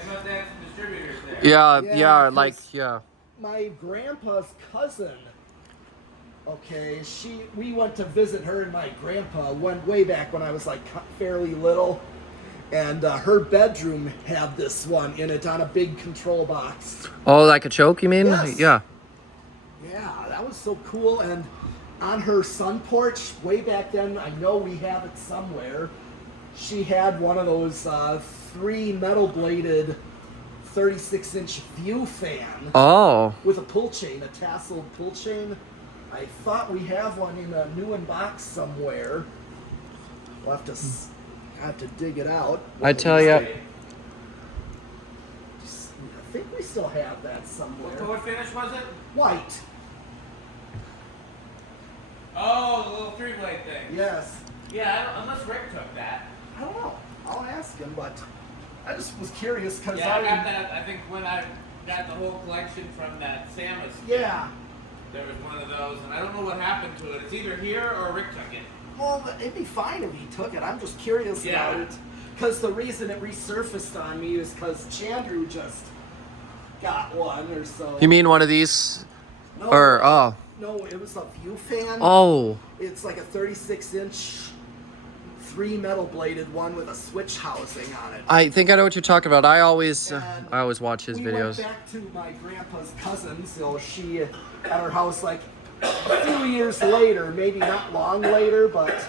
They must have some distributors there. Yeah, Yeah, yeah, 'cause- like yeah. My grandpa's cousin. Okay, we went to visit her and my grandpa went way back when I was like fairly little, and her bedroom had this one in it on a big control box. Oh, like a choke, you mean? Yes. Yeah. Yeah, that was so cool. And on her sun porch, way back then, I know we have it somewhere. She had one of those 3 metal bladed 36-inch view fan. Oh. With a pull chain, a tasseled pull chain. I thought we have one in a new box somewhere. We'll have to dig it out. I tell ya. I think we still have that somewhere. What finish was it? White. Oh, the little 3-blade thing. Yes. Yeah, unless Rick took that. I don't know. I'll ask him, but I just was curious because Yeah, I got that. I think when I got the whole collection from that Samus. Yeah. There was one of those, and I don't know what happened to it. It's either here or Rick took it. Well, it'd be fine if he took it. I'm just curious Yeah. about it. Because the reason it resurfaced on me is because Chandru just got one or so. You mean one of these? No, Or oh. No, it was a view fan. Oh. It's like a 36-inch, 3 metal bladed one with a switch housing on it. I think I know what you're talking about. I always And watch his we videos. went back to my grandpa's cousin, so she at her house like a few years later, maybe not long later, but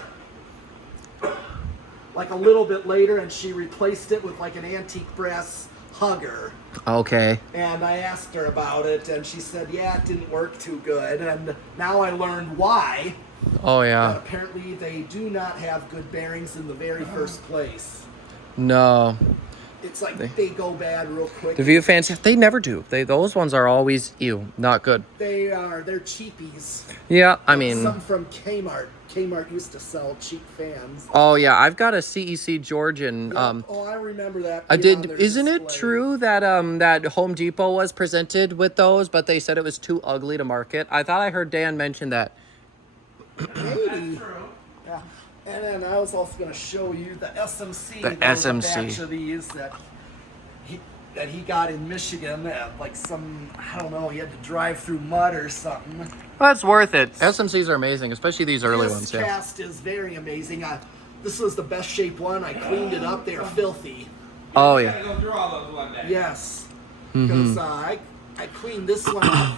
like a little bit later, and she replaced it with like an antique brass hugger. Okay. And I asked her about it, and she said, yeah, it didn't work too good. And now I learned why. Oh That yeah. apparently they do not have good bearings in the very first place. No. It's like they go bad real quick. The view fans, they never do. Those ones are always not good. They're cheapies. Yeah, I mean. Some from Kmart. Kmart used to sell cheap fans. Oh yeah, I've got a CEC Georgian. Oh, I remember that. I being on did. their Isn't it display. true that that Home Depot was presented with those, but they said it was too ugly to market? I thought I heard Dan mention that. Maybe. That's true. Yeah. And then I was also going to show you the SMC. The There was a SMC. batch of these that he got in Michigan. Like some, I don't know, he had to drive through mud or something. Well, that's worth it. SMCs are amazing, especially these early This ones. Yeah. cast is very amazing. This was the best shaped one. I cleaned it up. They are filthy. Oh We yeah. gotta go through all those one day. Yes. Mm-hmm. Because I cleaned this one up,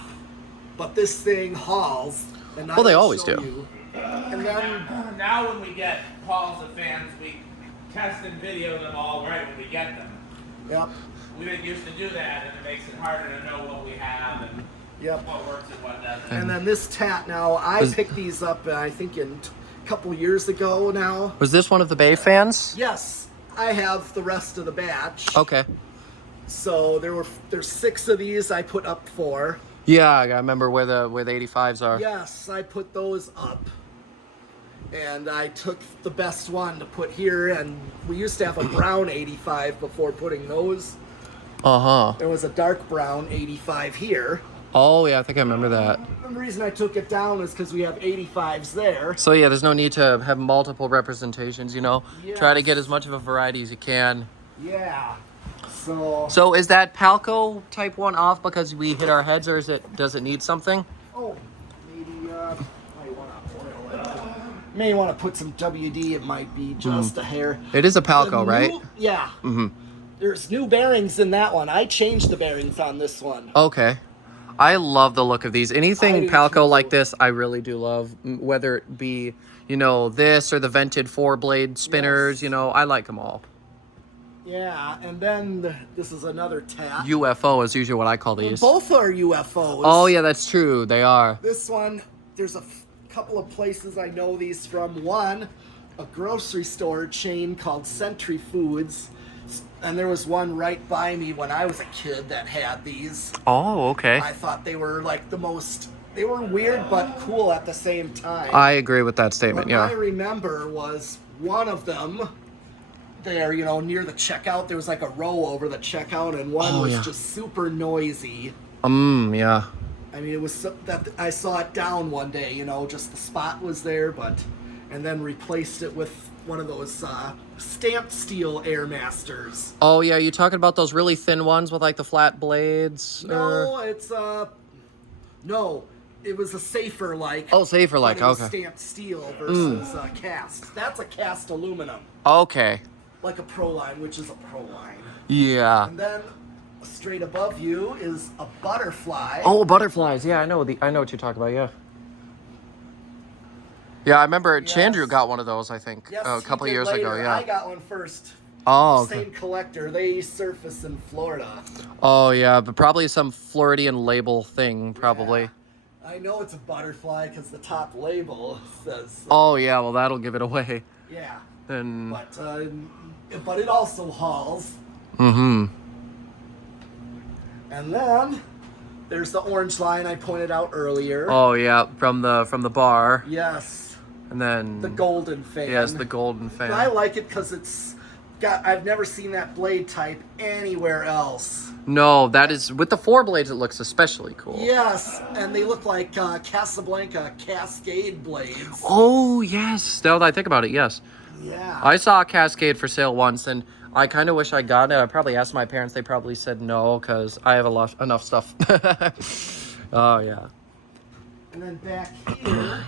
but this thing hauls. And Well, they I will always show do. you. And then, Now when we get calls of fans, we test and video them all right when we get them. yep, We didn't used to do that, and it makes it harder to know what we have and yep. what works and what doesn't. And then this tat now, I Was- picked these up, I think, a couple years ago now. Was this one of the Bay fans? Yes, I have the rest of the batch. Okay. So there's 6 of these. I put up 4. Yeah, I remember where the 85s are. Yes, I put those up. And I took the best one to put here, and we used to have a brown 85 before putting those. Uh-huh. There was a dark brown 85 here. Oh, yeah, I think I remember that. And the reason I took it down is because we have 85s there. So, yeah, there's no need to have multiple representations, you know? Yes. Try to get as much of a variety as you can. Yeah. So, So, is that Palco Type 1 off because we hit our heads, or does it need something? oh, maybe might want to oil it. May want to put some WD. It might be just a hair. It is a The Palco, new- right? Yeah. Mm-hmm. There's new bearings in that one. I changed the bearings on this one. Okay. I love the look of these. I Anything do Palco too. like this, I really do love. Whether it be, you know, this or the vented 4-blade spinners, Yes. you know, I like them all. Yeah, and then this is another tat. UFO is usually what I call these. Both are UFOs. Oh, yeah, that's true. They are. This one, there's a couple of places I know these from. One, a grocery store chain called Century Foods. And there was one right by me when I was a kid that had these. Oh, okay. I thought they were like they were weird but cool at the same time. I agree with that statement, What I yeah. remember was one of them there, near the checkout. There was like a row over the checkout, and one Oh, was yeah. just super noisy. Yeah. I mean, it was that I saw it down one day, just the spot was there, and then replaced it with one of those stamped steel Airmasters. Oh, yeah, you talking about those really thin ones with like the flat blades? No, no, it was a safer like. Oh, safer like, but it was okay. stamped steel versus cast. That's a cast aluminum, Okay. like a Proline, which is a Proline. Yeah. And then straight above you is a Butterfly. Oh, butterflies. Yeah, I know what you're talking about, yeah. Yeah, I remember Chandru got one of those, I think, Yes, a he couple did years later. ago, yeah. I got one first. Oh, okay. Same collector. They surface in Florida. Oh, yeah, but probably some Floridian label thing, probably. Yeah. I know it's a Butterfly because the top label says. Oh, yeah, well, that'll give it away. Yeah. Then. But it also hauls. Mm-hmm. And then there's the orange line I pointed out earlier. Oh, yeah, from the bar. Yes. And then. The golden fan. Yes, the golden fan. I like it because I've never seen that blade type anywhere else. No, that is with the 4 blades. It looks especially cool. Yes, and they look like Casablanca Cascade blades. Oh yes, now that I think about it, yes. Yeah. I saw a Cascade for sale once, and I kind of wish I got it. I probably asked my parents. They probably said no because I have enough stuff. Oh yeah. And then back here.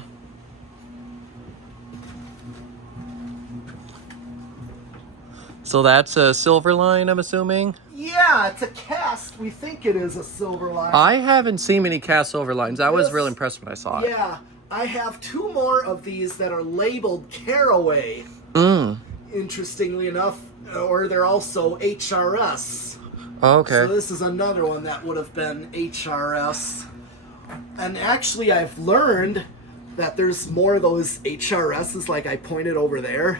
So that's a Silverline, I'm assuming. Yeah, it's a cast. We think it is a Silverline. I haven't seen many cast Silverlines. I was This- real impressed when I saw it. Yeah, I have 2 more of these that are labeled Caraway. Interestingly enough, or they're also HRS. Okay. So this is another one that would have been HRS. And actually, I've learned that there's more of those HRSs like I pointed over there.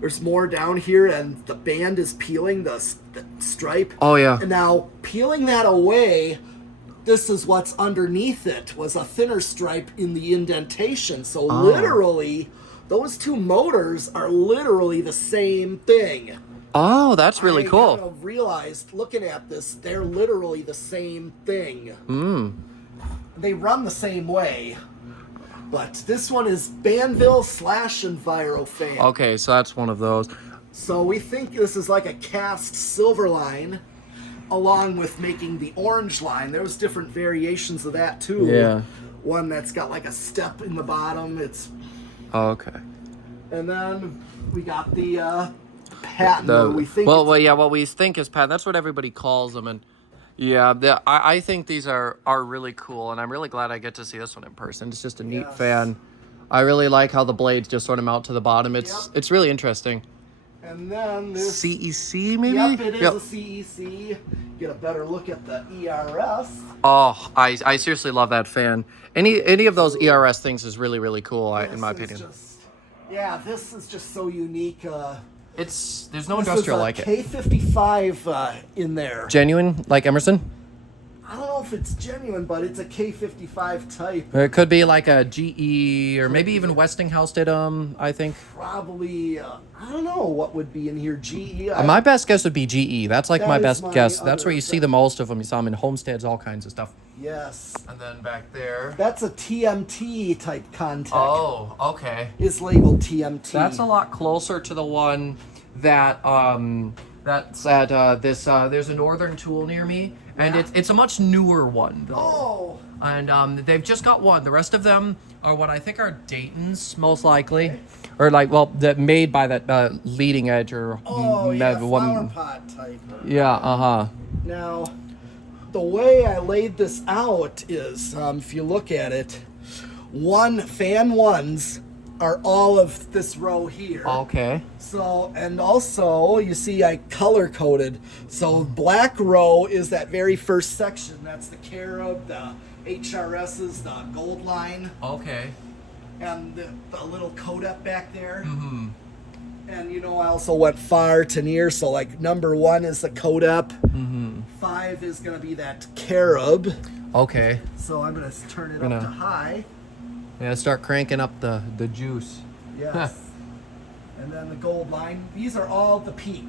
There's more down here, and the band is peeling the stripe. Oh yeah. And now, peeling that away, this is what's underneath it, was a thinner stripe in the indentation. So literally, those 2 motors are literally the same thing. Oh, that's really I cool. kind of realized, looking at this, they're literally the same thing. They run the same way. But this one is Banville / Envirofan. Okay, so that's one of those. So we think this is like a cast Silverline, along with making the orange line. There was different variations of that too. Yeah. One that's got like a step in the bottom. Okay. And then we got the patent. or we think what we think is patent. That's what everybody calls them, and yeah, I think these are really cool, and I'm really glad I get to see this one in person. It's just a neat Yes. fan. I really like how the blades just sort of mount to the bottom. It's really interesting. And then this. CEC maybe? Yep, it is a CEC. Get a better look at the ERS. Oh, I seriously love that fan. Any of those ERS things is really, really cool, in my This is opinion. this is just so unique. There's no This industrial is a like it. K55 in there. Genuine, like Emerson? I don't know if it's genuine, but it's a K55 type. Or it could be like a GE, or maybe even Westinghouse did them, I think. Probably, I don't know what would be in here. GE. My best guess would be GE. That's like That my is best my guess. That's other where you see guess. the most of them. You saw them in homesteads, all kinds of stuff. Yes. And then back there. That's a TMT type contact. Oh, okay. Is labeled TMT. That's a lot closer to the one that that's at this. There's a Northern Tool near me, and Yeah. it's a much newer one though. Oh. And they've just got one. The rest of them are what I think are Dayton's, most likely, or that made by that Leading Edge or Oh, yeah, one. flower pot type. Yeah. Now, the way I laid this out is, if you look at it, fan ones are all of this row here. Okay. So, and also, you see I color coded. So, black row is that very first section. That's the Carob, the HRSs, the Gold Line. Okay. and the little Codep back there. Mm-hmm. And I also went far to near, so like number 1 is the Codep. Mm-hmm. 5 is gonna be that Carob. Okay. So I'm gonna turn it up to high. Yeah, start cranking up the juice. Yes. And then the Gold Line. These are all the peak.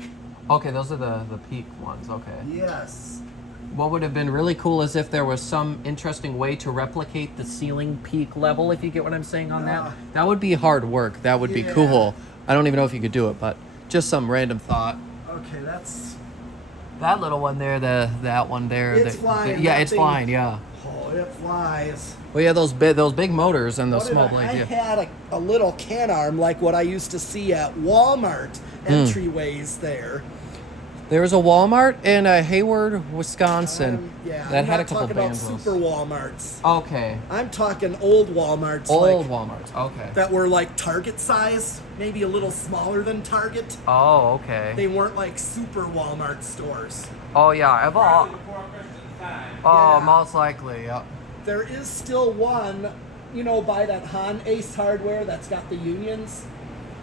Okay, those are the peak ones. Okay. Yes. What would have been really cool is if there was some interesting way to replicate the ceiling peak level, if you get what I'm saying on that. That would be hard work. That would be cool. I don't even know if you could do it, but just some random thought. Okay, that's... That little one there, that one there. It's flying. Yeah, it's flying, yeah. Oh, it flies. Well, yeah, those big motors and those small blades, I yeah. had a little can arm like what I used to see at Walmart entryways there. There was a Walmart in Hayward, Wisconsin that had a couple I'm not talking about super Walmarts. Okay. I'm talking old Walmarts. Old Walmarts, okay. That were like Target size, maybe a little smaller than Target. Oh, okay. They weren't like super Walmart stores. Oh, yeah. I've all... Probably before Christian's time. Oh, Yeah. most likely, yeah. There is still one, by that Han Ace Hardware that's got the unions.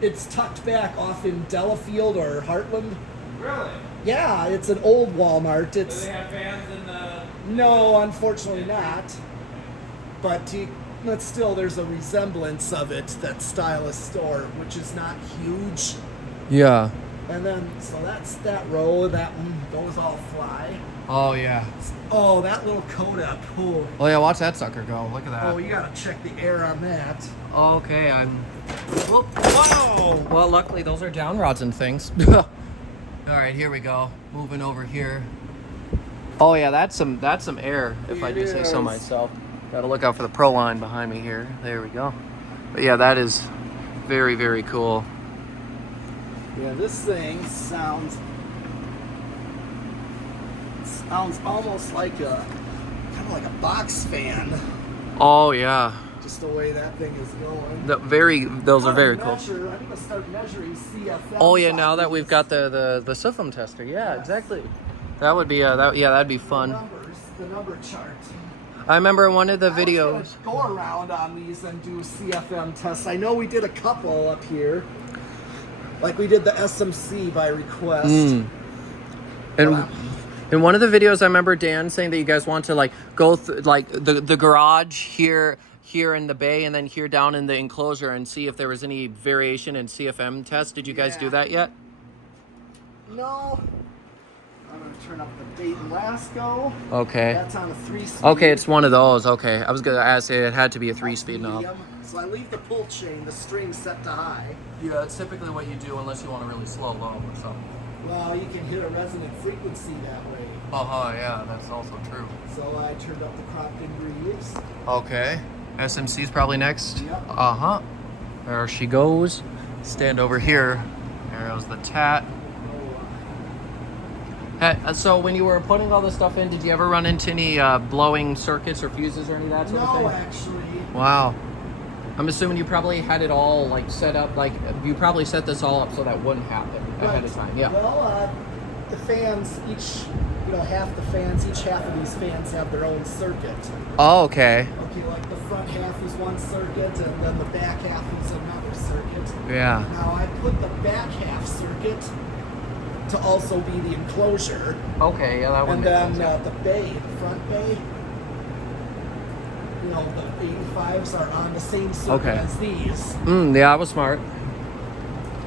It's tucked back off in Delafield or Heartland. Really? Yeah, it's an old Walmart. Do It's they have fans in the... no, unfortunately not. But still, there's a resemblance of it. That stylus store, which is not huge. Yeah. And then, so that's that row. That one, those all fly. Oh, yeah. Oh, that little Codep. Oh, Oh, yeah, watch that sucker go. Look at that. oh, you gotta check the air on that. Okay, I'm... Whoop. Whoa! Well, luckily, those are down rods and things. All right, here we go. Moving over here. Oh, yeah, that's some air, if I do say so Yes. myself. Got to look out for the Pro Line behind me here. There we go. But, yeah, that is very, very cool. Yeah, this thing sounds almost like kind of like a box fan. Oh, yeah. Just the way that thing is going. Those are very cool. I'm gonna start measuring CFM. Oh, yeah, now that we've got the CFM tester. Yeah, exactly. That would be that'd be fun. The number chart. I remember in one of the I was videos. gonna go around on these and do CFM tests. I know we did a couple up here. Like we did the SMC by request. And in one of the videos, I remember Dan saying that you guys want to like go like the garage here in the bay and then here down in the enclosure and see if there was any variation in CFM test. Did you guys do that yet? No. I'm gonna turn up the bait and Lasco. Okay. That's on a 3-speed. Okay, it's one of those. Okay, I was gonna ask. It had to be a 3-speed now. Medium. So I leave the pull chain, the string set to high. Yeah, that's typically what you do unless you want to really slow low or something. Well, you can hit a resonant frequency that way. Yeah, that's also true. So I turned up the Crompton Greaves. Okay. SMC's probably next. Yep. There she goes. Stand over here. There goes the tat. Hey, so when you were putting all this stuff in, did you ever run into any blowing circuits or fuses or any of that sort of thing? No, actually. Wow. I'm assuming you probably had it all like set up, like you probably set this all up so that wouldn't happen ahead of time. Yeah. Well, the fans each, half the fans, each half of these fans have their own circuit. Oh, okay. Okay, like the front half is one circuit, and then the back half is another circuit. Yeah. Now I put the back half circuit to also be the enclosure. Okay, yeah, that would And make then sense. the bay, the front bay, the 85s are on the same circuit Okay. as these. Yeah, I was smart.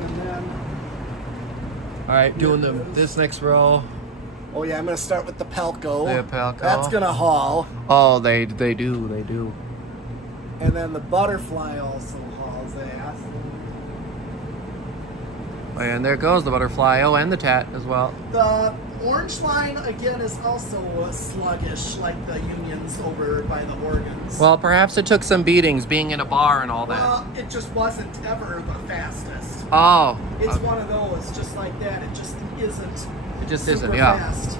And then, All right, doing this next row. oh yeah, I'm gonna start with the Pelco. The Pelco. That's gonna haul. Oh, they do. And then the Butterfly also hauls ass. And there goes the butterfly. Oh, and the tat as well. The Orange Line, again, is also sluggish, like the Unions over by the organs. Well, perhaps it took some beatings being in a bar and all that. Well, it just wasn't ever the fastest. Oh. It's one of those, just like that. It just isn't. It just super isn't, yeah. Fast.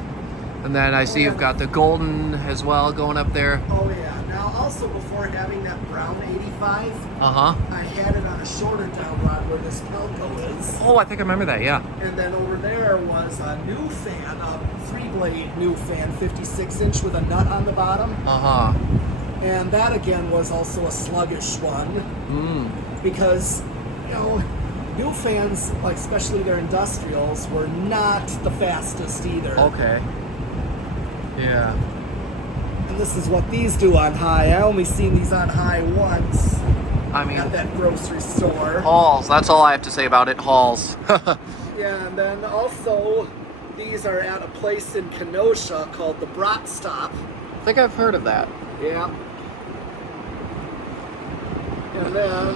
And then I see you've got the golden as well going up there. Oh yeah. Now also before having that brown 85, Uh-huh. I had it on a shorter down rod where this Pelco is. Oh, I think I remember that, yeah. And then over there was a new fan, a 3-blade new fan, 56-inch with a nut on the bottom. Uh-huh. And that again was also a sluggish one because, you know, new fans, like especially their industrials, were not the fastest either. Okay. Yeah. And this is what these do on high. I only seen these on high once I mean, at that grocery store. Halls. That's all I have to say about it. Halls. Yeah, and then also these are at a place in Kenosha called the Brat Stop. I think I've heard of that. Yeah. And then,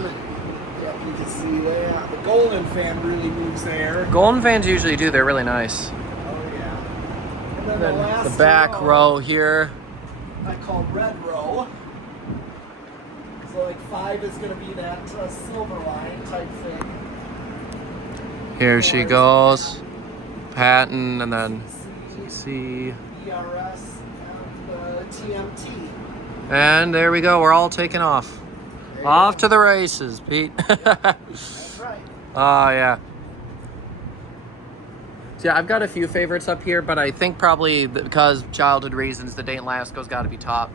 yeah, you can see that. The Golden fan really moves there. Golden fans usually do. They're really nice. Oh, yeah. And then Then the last the back row here. I call red row. So like 5 is going to be that silver line type thing. Here she goes. Patton and then C, CC. ERS, and TMT. And there we go. We're all taking off. Off to the races, Pete. That's right. Oh, yeah. So, yeah, I've got a few favorites up here, but I think probably because childhood reasons, the Dayton Lasco's got to be top.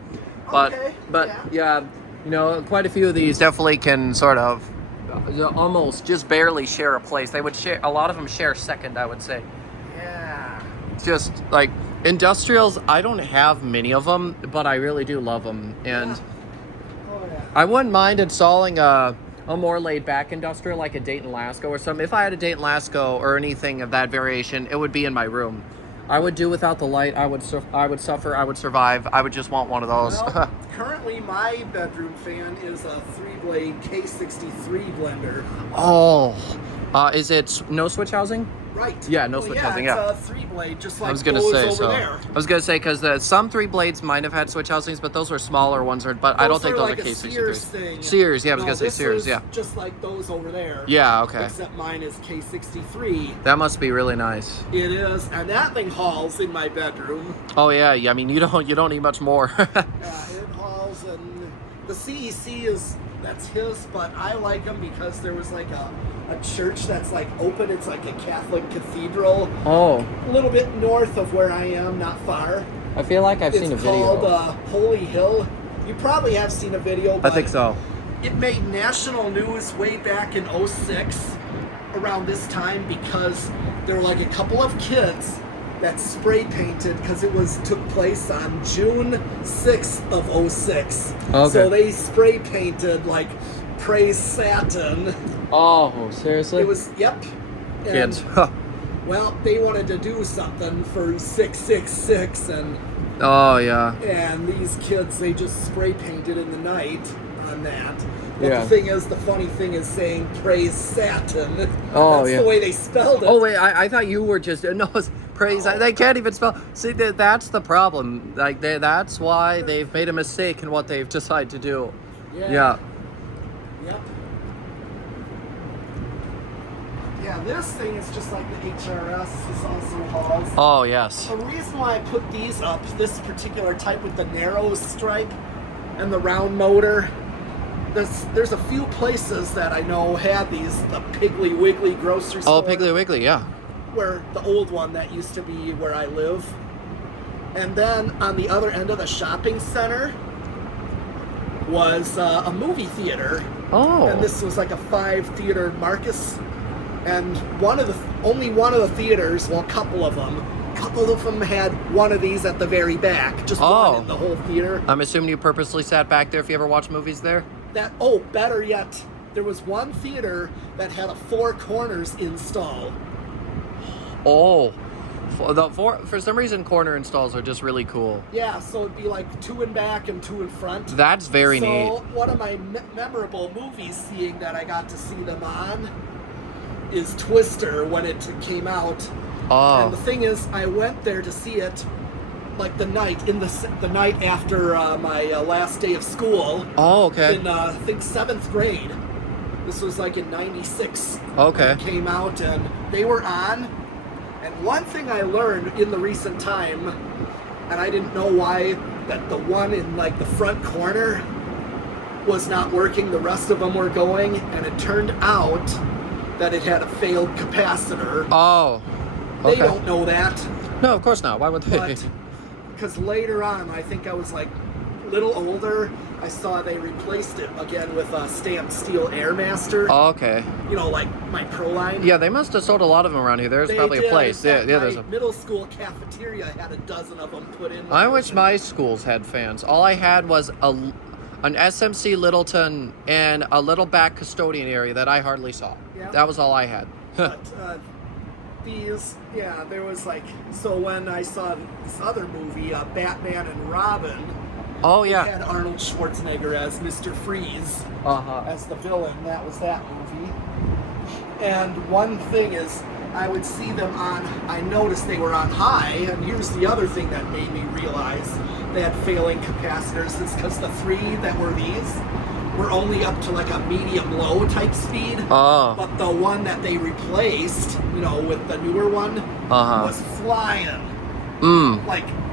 But, Okay, yeah, you know, quite a few of these definitely can sort of almost just barely share a place. They would share, a lot of them share second, I would say. Yeah. Just like industrials, I don't have many of them, but I really do love them. And Yeah. Oh, yeah. I wouldn't mind installing a more laid back industrial like a Dayton Lasco or something. If I had a Dayton Lasco or anything of that variation, it would be in my room. I would do without the light. I would suffer. I would survive. I would just want one of those. Well, currently my bedroom fan is a 3-blade K63 blender. Oh, is it no switch housing? Right. Yeah, no switch housing, Yeah, yeah. it's a 3-blade, just like I was gonna those say over so. there. I was gonna say because some 3 blades might have had switch housings, but those were smaller ones. But I don't think those like are a K63. Sears thing. Sears, yeah, I was No, gonna say this Sears, is yeah. just like those over there. Yeah, okay. Except mine is K63. That must be really nice. It is, and that thing hauls in my bedroom. Oh yeah, I mean you don't need much more. Yeah, it hauls, and the CEC that's his, but I like him because there was like a church that's like open. It's like a Catholic cathedral, Oh, a little bit north of where I am, not far. I feel like I've It's seen a called video. Holy Hill. You probably have seen a video. I But think so. It made national news way back in '06, around this time, because there were like a couple of kids that spray painted because it took place on June 6th of '06. Okay. So they spray painted like "Praise Satan." Oh, seriously? It was yep. And, kids. Well, they wanted to do something for 666, Oh yeah. and these kids, they just spray painted in the night on that. But Yeah. the thing is, the funny thing is saying "Praise Satan." Oh, That's yeah. the way they spelled it. Oh wait, I thought you were just no it's praise. Oh. They can't even spell. See, that's the problem. Like that's why they've made a mistake in what they've decided to do. Yeah. Yep. Yeah, this thing is just like the HRS. This also hauls. Oh yes. The reason why I put these up, this particular type with the narrow stripe and the round motor, there's a few places that I know had these, the Piggly Wiggly grocery store. Oh, Piggly Wiggly, yeah. Where the old one that used to be where I live. And then on the other end of the shopping center was a movie theater. Oh. And this was like a 5-theater Marcus. And only one of the theaters, well, a couple of them had one of these at the very back. Just one in the whole theater. I'm assuming you purposely sat back there if you ever watch movies there? Better yet, there was one theater that had a 4 corners install. Oh. For some reason, corner installs are just really cool. Yeah, so it'd be like 2 in back and 2 in front. That's very neat. So one of my memorable movies seeing that I got to see them on is Twister when it came out. Oh. And the thing is, I went there to see it like the night after my last day of school. Oh, okay. In I think 7th grade. This was like in '96. Okay. It came out and they were on. And one thing I learned in the recent time, and I didn't know why, that the one in like the front corner was not working. The rest of them were going, and it turned out that it had a failed capacitor. Oh. Okay. They don't know that. No, of course not. Why would they? But because later on, I think I was like little older, I saw they replaced it again with a stamped steel Airmaster. Oh, okay. You know, like my Pro Line. Yeah, they must have sold a lot of them around here. There's They probably did. a place. In Yeah, fact, yeah. my There's a. middle school cafeteria had a dozen of them put in. I wish my schools had fans. All I had was an SMC Littleton and a little back custodian area that I hardly saw. Yeah. That was all I had. But there was like, so when I saw this other movie, Batman and Robin, Oh it yeah. had Arnold Schwarzenegger as Mr. Freeze Uh-huh. as the villain. That was that movie. And one thing is, I would see them on, I noticed they were on high, and here's the other thing that made me realize they had failing capacitors, is because the three that were these were only up to like a medium-low type speed. Oh. But the one that they replaced, you know, with the newer one, Uh-huh. was flying.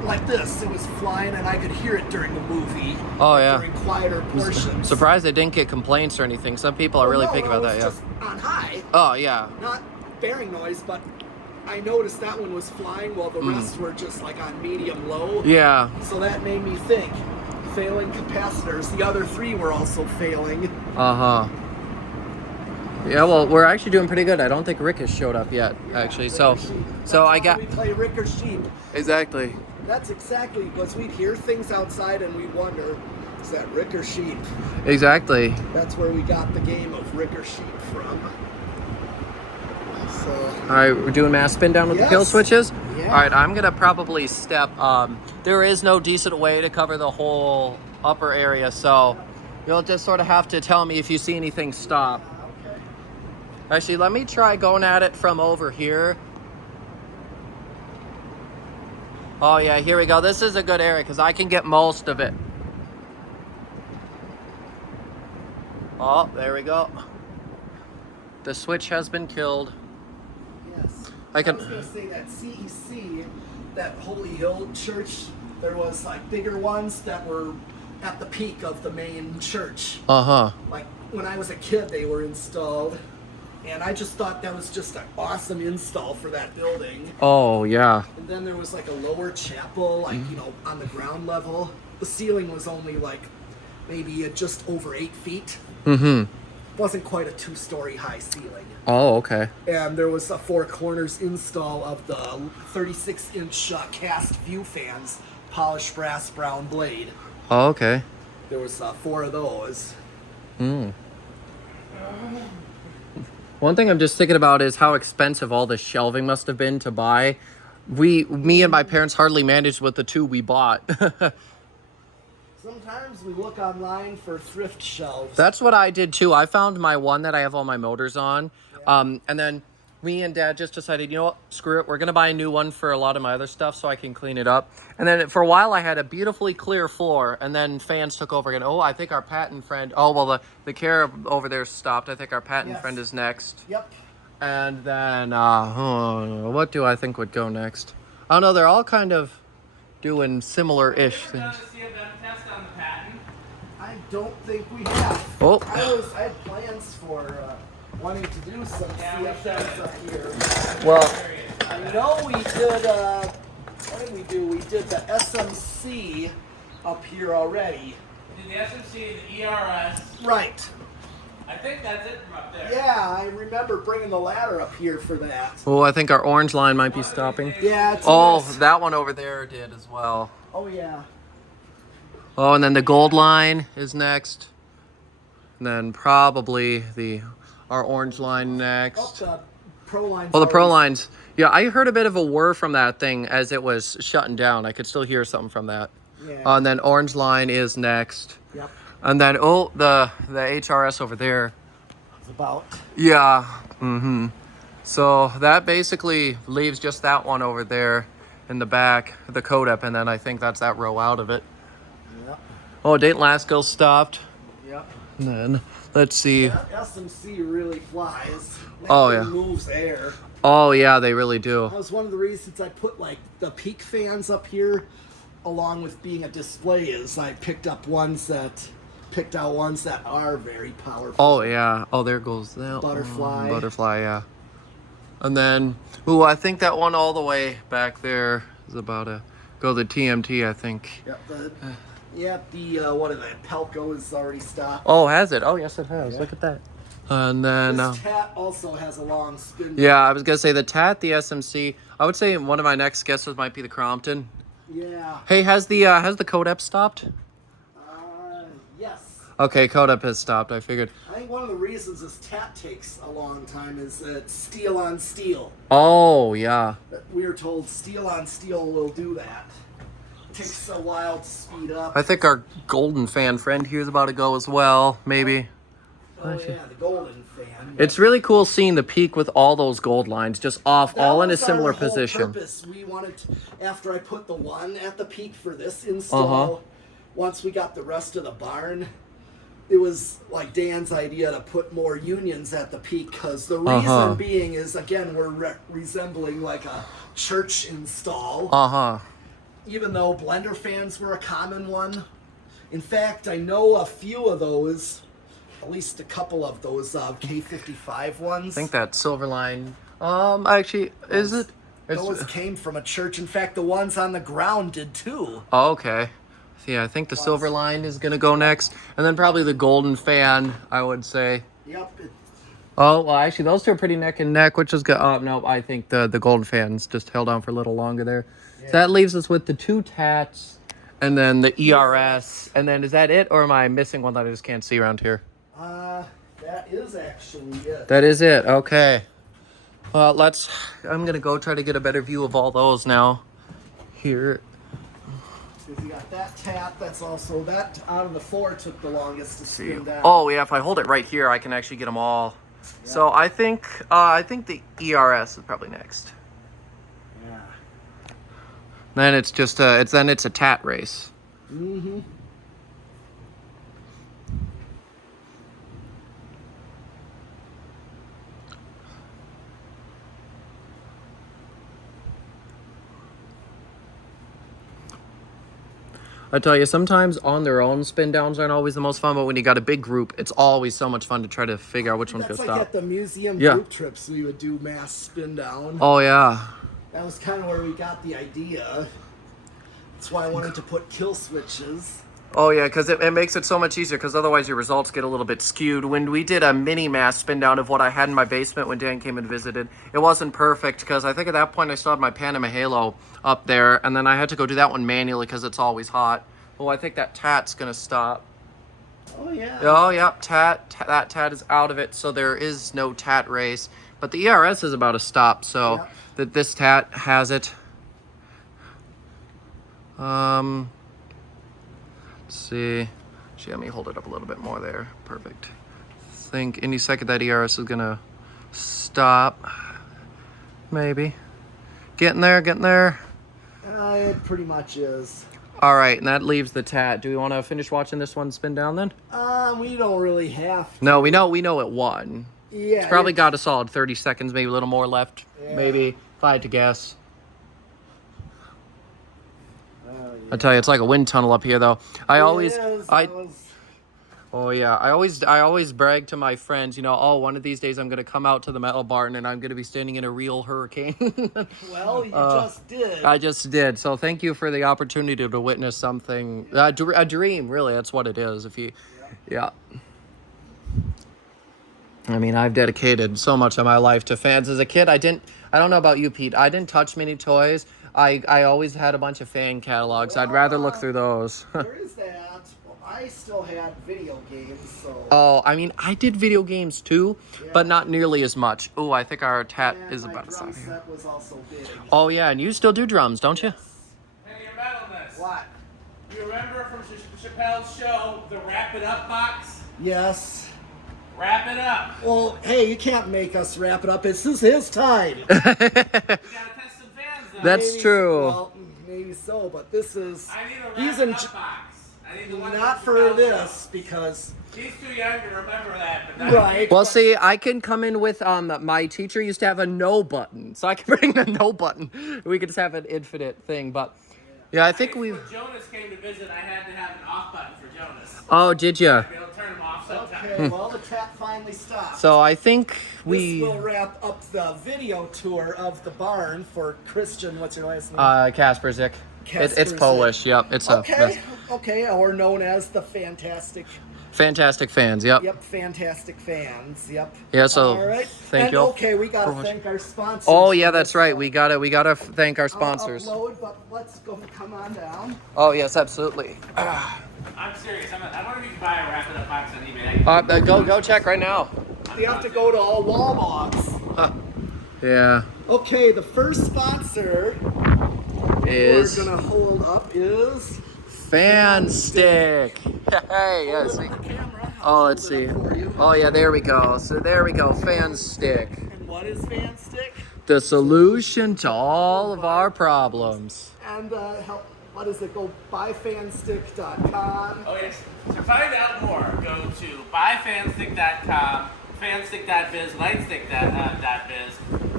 Like this. It was flying, and I could hear it during the movie. Oh, yeah. During quieter portions. Surprised they didn't get complaints or anything. Some people are really No, picky no, about it that, was yeah. just on high, Oh, yeah. not bearing noise, but I noticed that one was flying while the rest were just like on medium-low. Yeah. So that made me think. Failing capacitors. The other three were also failing. Uh-huh. Yeah, well, we're actually doing pretty good. I don't think Rick has showed up yet, actually. Rick So or Sheep. so I That's got how we play Rick or Sheep. exactly. That's exactly, because we'd hear things outside and we'd wonder, is that Rick or Sheep? Exactly. That's where we got the game of Rick or Sheep from. So, All right, we're doing mass spin down with the kill Yes. switches. Yeah. All right, I'm gonna probably step. There is no decent way to cover the whole upper area, so you'll just sort of have to tell me if you see anything stop. okay. Actually, let me try going at it from over here. Oh yeah, here we go. This is a good area because I can get most of it. Oh, there we go. The switch has been killed. Yes. I can- was going to say that CEC, that Holy Hill Church, there was like bigger ones that were at the peak of the main church. Uh-huh. Like when I was a kid, they were installed. And I just thought that was just an awesome install for that building. Oh, yeah. And then there was like a lower chapel, like, you know, on the ground level. The ceiling was only like maybe just over 8 feet. Mm-hmm. Wasn't quite a 2-story high ceiling. Oh, okay. And there was a 4 corners install of the 36-inch cast view fans, polished brass brown blade. Oh, okay. There was 4 of those. One thing I'm just thinking about is how expensive all the shelving must have been to buy. Me and my parents hardly managed with the 2 we bought. Sometimes we look online for thrift shelves. That's what I did too. I found my one that I have all my motors on. And then me and Dad just decided, you know what, screw it. We're going to buy a new one for a lot of my other stuff so I can clean it up. And then for a while I had a beautifully clear floor, and then fans took over again. Oh, I think our patent friend, oh, well, the care over there stopped. I think our patent Yes. friend is next. Yep. And then, what do I think would go next? I don't know. They're all kind of doing similar-ish Have you ever things. done a CFM test on the patent? I don't think we have. Oh. I had plans for wanting to do some CFMs up here. Well, I know we did, what did we do? We did the SMC up here already. Did the SMC, the ERS? Right. I think that's it from up there. Yeah, I remember bringing the ladder up here for that. oh, I think our orange line might be stopping. Yeah, it's Oh, nice. that one over there did as well. Oh, yeah. Oh, and then the gold line is next. And then probably our orange line Oh, next. the Pro Line's Oh, the Pro always- lines. Yeah, I heard a bit of a whir from that thing as it was shutting down. I could still hear something from that. Yeah. And then orange line is next. Yep. And then, oh, the HRS over there. It's about. Yeah. Mm-hmm. So that basically leaves just that one over there in the back, the codep, and then I think that's that row out of it. Yep. Oh, Dayton Lasco stopped. Yep. And then, let's see. That SMC really flies. That Oh, thing yeah. moves air. Oh, yeah, they really do. That was one of the reasons I put like the peak fans up here, along with being a display, is I picked out ones that are very powerful. Oh, yeah. Oh, there goes that Butterfly. one. Butterfly, yeah. And then, ooh, I think that one all the way back there is about a go the TMT, I think. Yep, what is that? Pelco is already stopped. Oh, has it? Oh, yes, it has. Look at that. And then... This TAT also has a long spin. Yeah, I was going to say the TAT, the SMC. I would say one of my next guesses might be the Crompton. Yeah. Hey, has the Codep stopped? Yes. Okay, Codep has stopped, I figured. I think one of the reasons this TAT takes a long time is that it's steel on steel. Oh, yeah. We were told steel on steel will do that. It takes a while to speed up. I think our Golden Fan friend here is about to go as well, maybe. Oh yeah, the Golden Fan. It's really cool seeing the peak with all those gold lines just off, That all in a was our similar whole position. Purpose. We wanted, after I put the one at the peak for this install, once we got the rest of the barn, it was like Dan's idea to put more unions at the peak, because the reason being is, again, we're resembling like a church install. Even though blender fans were a common one. In fact, I know a few of those, at least a couple of those K55 ones. I think that Silverline. Actually, is it? Those came from a church. In fact, the ones on the ground did too. Oh, okay. So yeah, I think the Silverline is gonna go next, and then probably the Golden Fan, I would say. Yep. Oh, well, actually, those two are pretty neck and neck, which is good. Oh, no, I think the Golden Fan's just held on for a little longer there. Yeah. So that leaves us with the two TATs, and then the ERS, and then is that it, or am I missing one that I just can't see around here? That is actually it. That is it, okay. Well, I'm gonna go try to get a better view of all those now. Here. Because you got that TAT, that's also, that out of the four took the longest to spin down. Oh, yeah, if I hold it right here, I can actually get them all. Yeah. So I think the ERS is probably next. Yeah. Then it's just it's a TAT race. Mm-hmm. I tell you, sometimes on their own spin downs aren't always the most fun, but when you got a big group, it's always so much fun to try to figure out which one's going to That's like stop. at the museum group trips, we would do mass spin down. Oh, yeah. That was kind of where we got the idea. That's why I wanted to put kill switches. Oh, yeah, because it makes it so much easier, because otherwise your results get a little bit skewed. When we did a mini mass spin down of what I had in my basement when Dan came and visited, it wasn't perfect, because I think at that point I still had my Panama Halo up there, and then I had to go do that one manually because it's always hot. Oh, I think that TAT's going to stop. Oh, yeah. Oh, yep, that TAT is out of it, so there is no TAT race. But the ERS is about to stop, so that this TAT has it. Let's see. Actually, let me hold it up a little bit more there. Perfect. I think any second that ERS is going to stop. Maybe. Getting there, getting there. It pretty much is. All right, and that leaves the TAT. Do we want to finish watching this one spin down then? We don't really have to. No, we know it won. Yeah. It's probably got a solid 30 seconds, maybe a little more left. Yeah. Maybe, if I had to guess. Yeah. I tell you, it's like a wind tunnel up here, though. Oh yeah, I always brag to my friends, one of these days I'm gonna come out to the metal barn and I'm gonna be standing in a real hurricane. Well, you just did. I just did. So thank you for the opportunity to witness something, a dream. Really, that's what it is. Yeah. I mean, I've dedicated so much of my life to fans. As a kid, I don't know about you, Pete. I didn't touch many toys. I always had a bunch of fan catalogs. I'd rather look through those. There is that. Well, I still had video games, so. Oh, I mean, I did video games too, but not nearly as much. Oh, I think our TAT is about to stop here. here. Set was also big. Oh yeah, and you still do drums, don't you? Hey, your metalness. What? You remember from Chappelle's show, the Wrap It Up box? Yes. Wrap it up. Well, hey, you can't make us wrap it up. This is his time. We gotta test some fans, though. That's true. Well, maybe so, but this is. I need a Wrap He's It in. Up box. I need the one Not from for Chappelle's this, show. because. He's too young to remember that. But not Right. Well, see, I can come in with my teacher used to have a no button, so I can bring the no button. We could just have an infinite thing, but yeah, I think When Jonas came to visit, I had to have an off button for Jonas. Oh, did ya? Be able to turn him off sometimes. Okay, well, the TAT finally stopped. So I think This we will wrap up the video tour of the barn for Christian. What's your last name? Kasperzik. It's Kaspersky. Polish. Yep. It's a Okay, or known as the Fantastic. fantastic fans. Yep. Yep, Fantastic Fans. Yep. Yeah, so all right. thank and you all okay, we gotta for thank our sponsors. Oh yeah, for that's this right. one. We gotta thank our I'll sponsors. upload, but let's go. Come on down. Oh yes, absolutely. I'm serious. I wonder if you can buy a Wrap It Up box on eBay. Go check right now. You have to go to all Wallbox. Yeah. Okay, the first sponsor Is we're gonna hold up is. Fan Stick. Hey, yeah, Hold it see. on the camera. Oh, I'll let's hold it see. up for you. Oh yeah, there we go. So there we go. Fan Stick. And what is Fan Stick? The solution to all of our problems. And help. What is it? Go buyfanstick.com. Oh yes. To find out more, go to buyfanstick.com, fanstick.biz, lightstick.biz,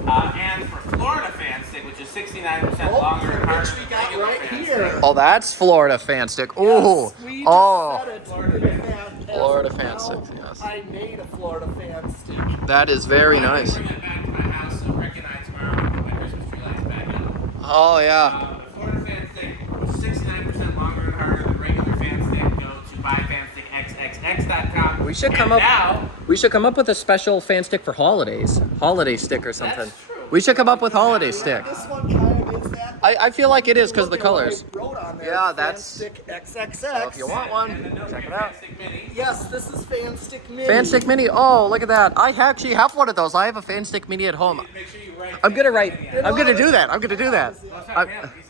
and for Florida Fanstick, which is 69% longer and harder which we than got regular right Fanstick. here. Oh, that's Florida Fan Stick. Ooh. Yes, we just Oh. said it. Florida Florida As of Fan now, Stick, yes. I made a Florida Fan Stick. That is very I can nice. bring it back to my house so Rick and I tomorrow can put my Christmas tree lights back up. Oh yeah. The Florida Fanstick, which is 69% longer and harder than regular Fanstick, go to buyfanstickxxx.com. We should And come up. now, We should come up with a special fan stick for holidays. Holiday stick or something. That's true. We should come up with holiday stick. This one kind of is that. I feel like it is because of the Look at what colors. I wrote on there, Yeah, that's- Stick XXX. So if you want one, and then don't check forget it out. Fanstick Mini. Yes, this is Fan Stick Mini. Fan Stick Mini. Oh, look at that. I actually have one of those. I have a Fan Stick Mini at home. Make sure you write I'm gonna Fanstick write. Mini on it. I'm gonna do that. I'm gonna do that. Oh, sorry, I- him. He's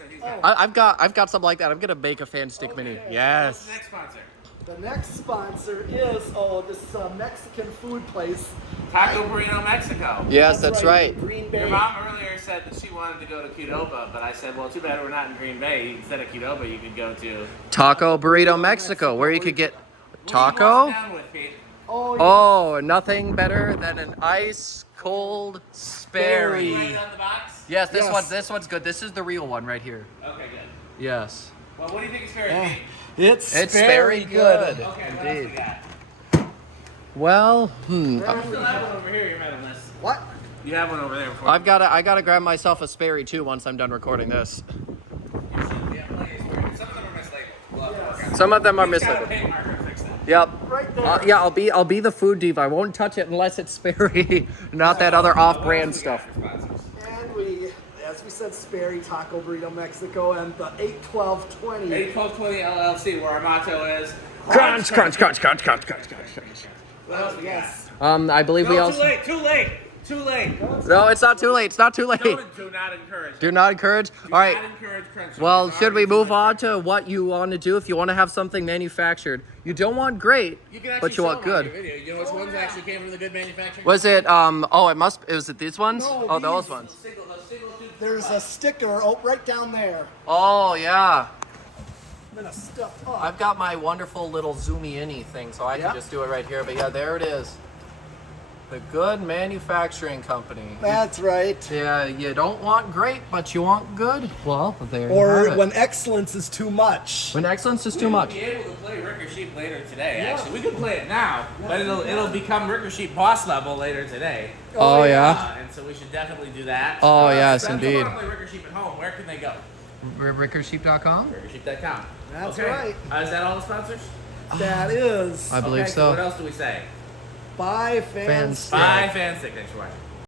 got it. I've got something like that. I'm gonna make a Fan Stick Mini. What's Yes. the next sponsor? The next sponsor is this Mexican food place. Taco Burrito Mexico. Yes, that's right. Green Bay. Your mom earlier said that she wanted to go to Qdoba, but I said, well, too bad we're not in Green Bay. Instead of Qdoba, you could go to... Taco Burrito Mexico, where you could get What do you wash taco. down with, Pete? Oh, yeah. Oh, nothing better than an ice cold Sperry. Write it on the box? Yes, Yes. this one's good. This is the real one right here. Okay, good. Yes. Well, what do you think is fair, Yeah. Pete? It's very good. Okay, what else we Indeed. got? Well, You still have one over here, your medalist. What? You have one over there before. I gotta grab myself a Sperry too once I'm done recording this. You should. We have plenty of Sperry. Some of them are mislabeled. We'll have to work on Some of them are Pete's got a mislabeled. paint marker to fix that. Yep. Right there. Yeah, I'll be the food diva. I won't touch it unless it's Sperry, not that other off-brand stuff. And we, as we said, Sperry Taco Burrito Mexico and the 81220. 81220 LLC, where our motto is Crunch, crunch, crunch, crunch, crunch, crunch, crunch, crunch. What else we got? Yes. I believe we No, also. too late. No, it's not too late. It's not too late. Do not encourage. Do not encourage. Do All right. not encourage crunch. Well, It's should we already too move much on crunch. to what you want to do? If you want to have something manufactured, you don't want great, You can actually but you show want them on good. your video. You know which ones actually came from the good manufacturing? Was it? Was it these ones? No, Oh, those these. ones. Single tube. There's a sticker right down there. Oh yeah. I'm gonna stuff up. I've got my wonderful little zoomy in thing, so I Yep. can just do it right here. But yeah, there it is. The Good Manufacturing Company. That's right. Yeah, you don't want great, but you want good. Well, there you Or have it. when excellence is too much. When excellence is too We'll much. be able to play Ricker Sheep later today. Actually, we could play it now, but it'll become Ricker Sheep boss level later today. Oh yeah. And so we should definitely do that. Oh, yes, if indeed. If want to play Ricker Sheep at home, where can they go? RickerSheep.com. RickerSheep.com. That's okay. right. Is that all the sponsors? That is. I believe okay, so. What else do we say? Bye, fans. Fans. Bye, Fanstick. Thanks for watching.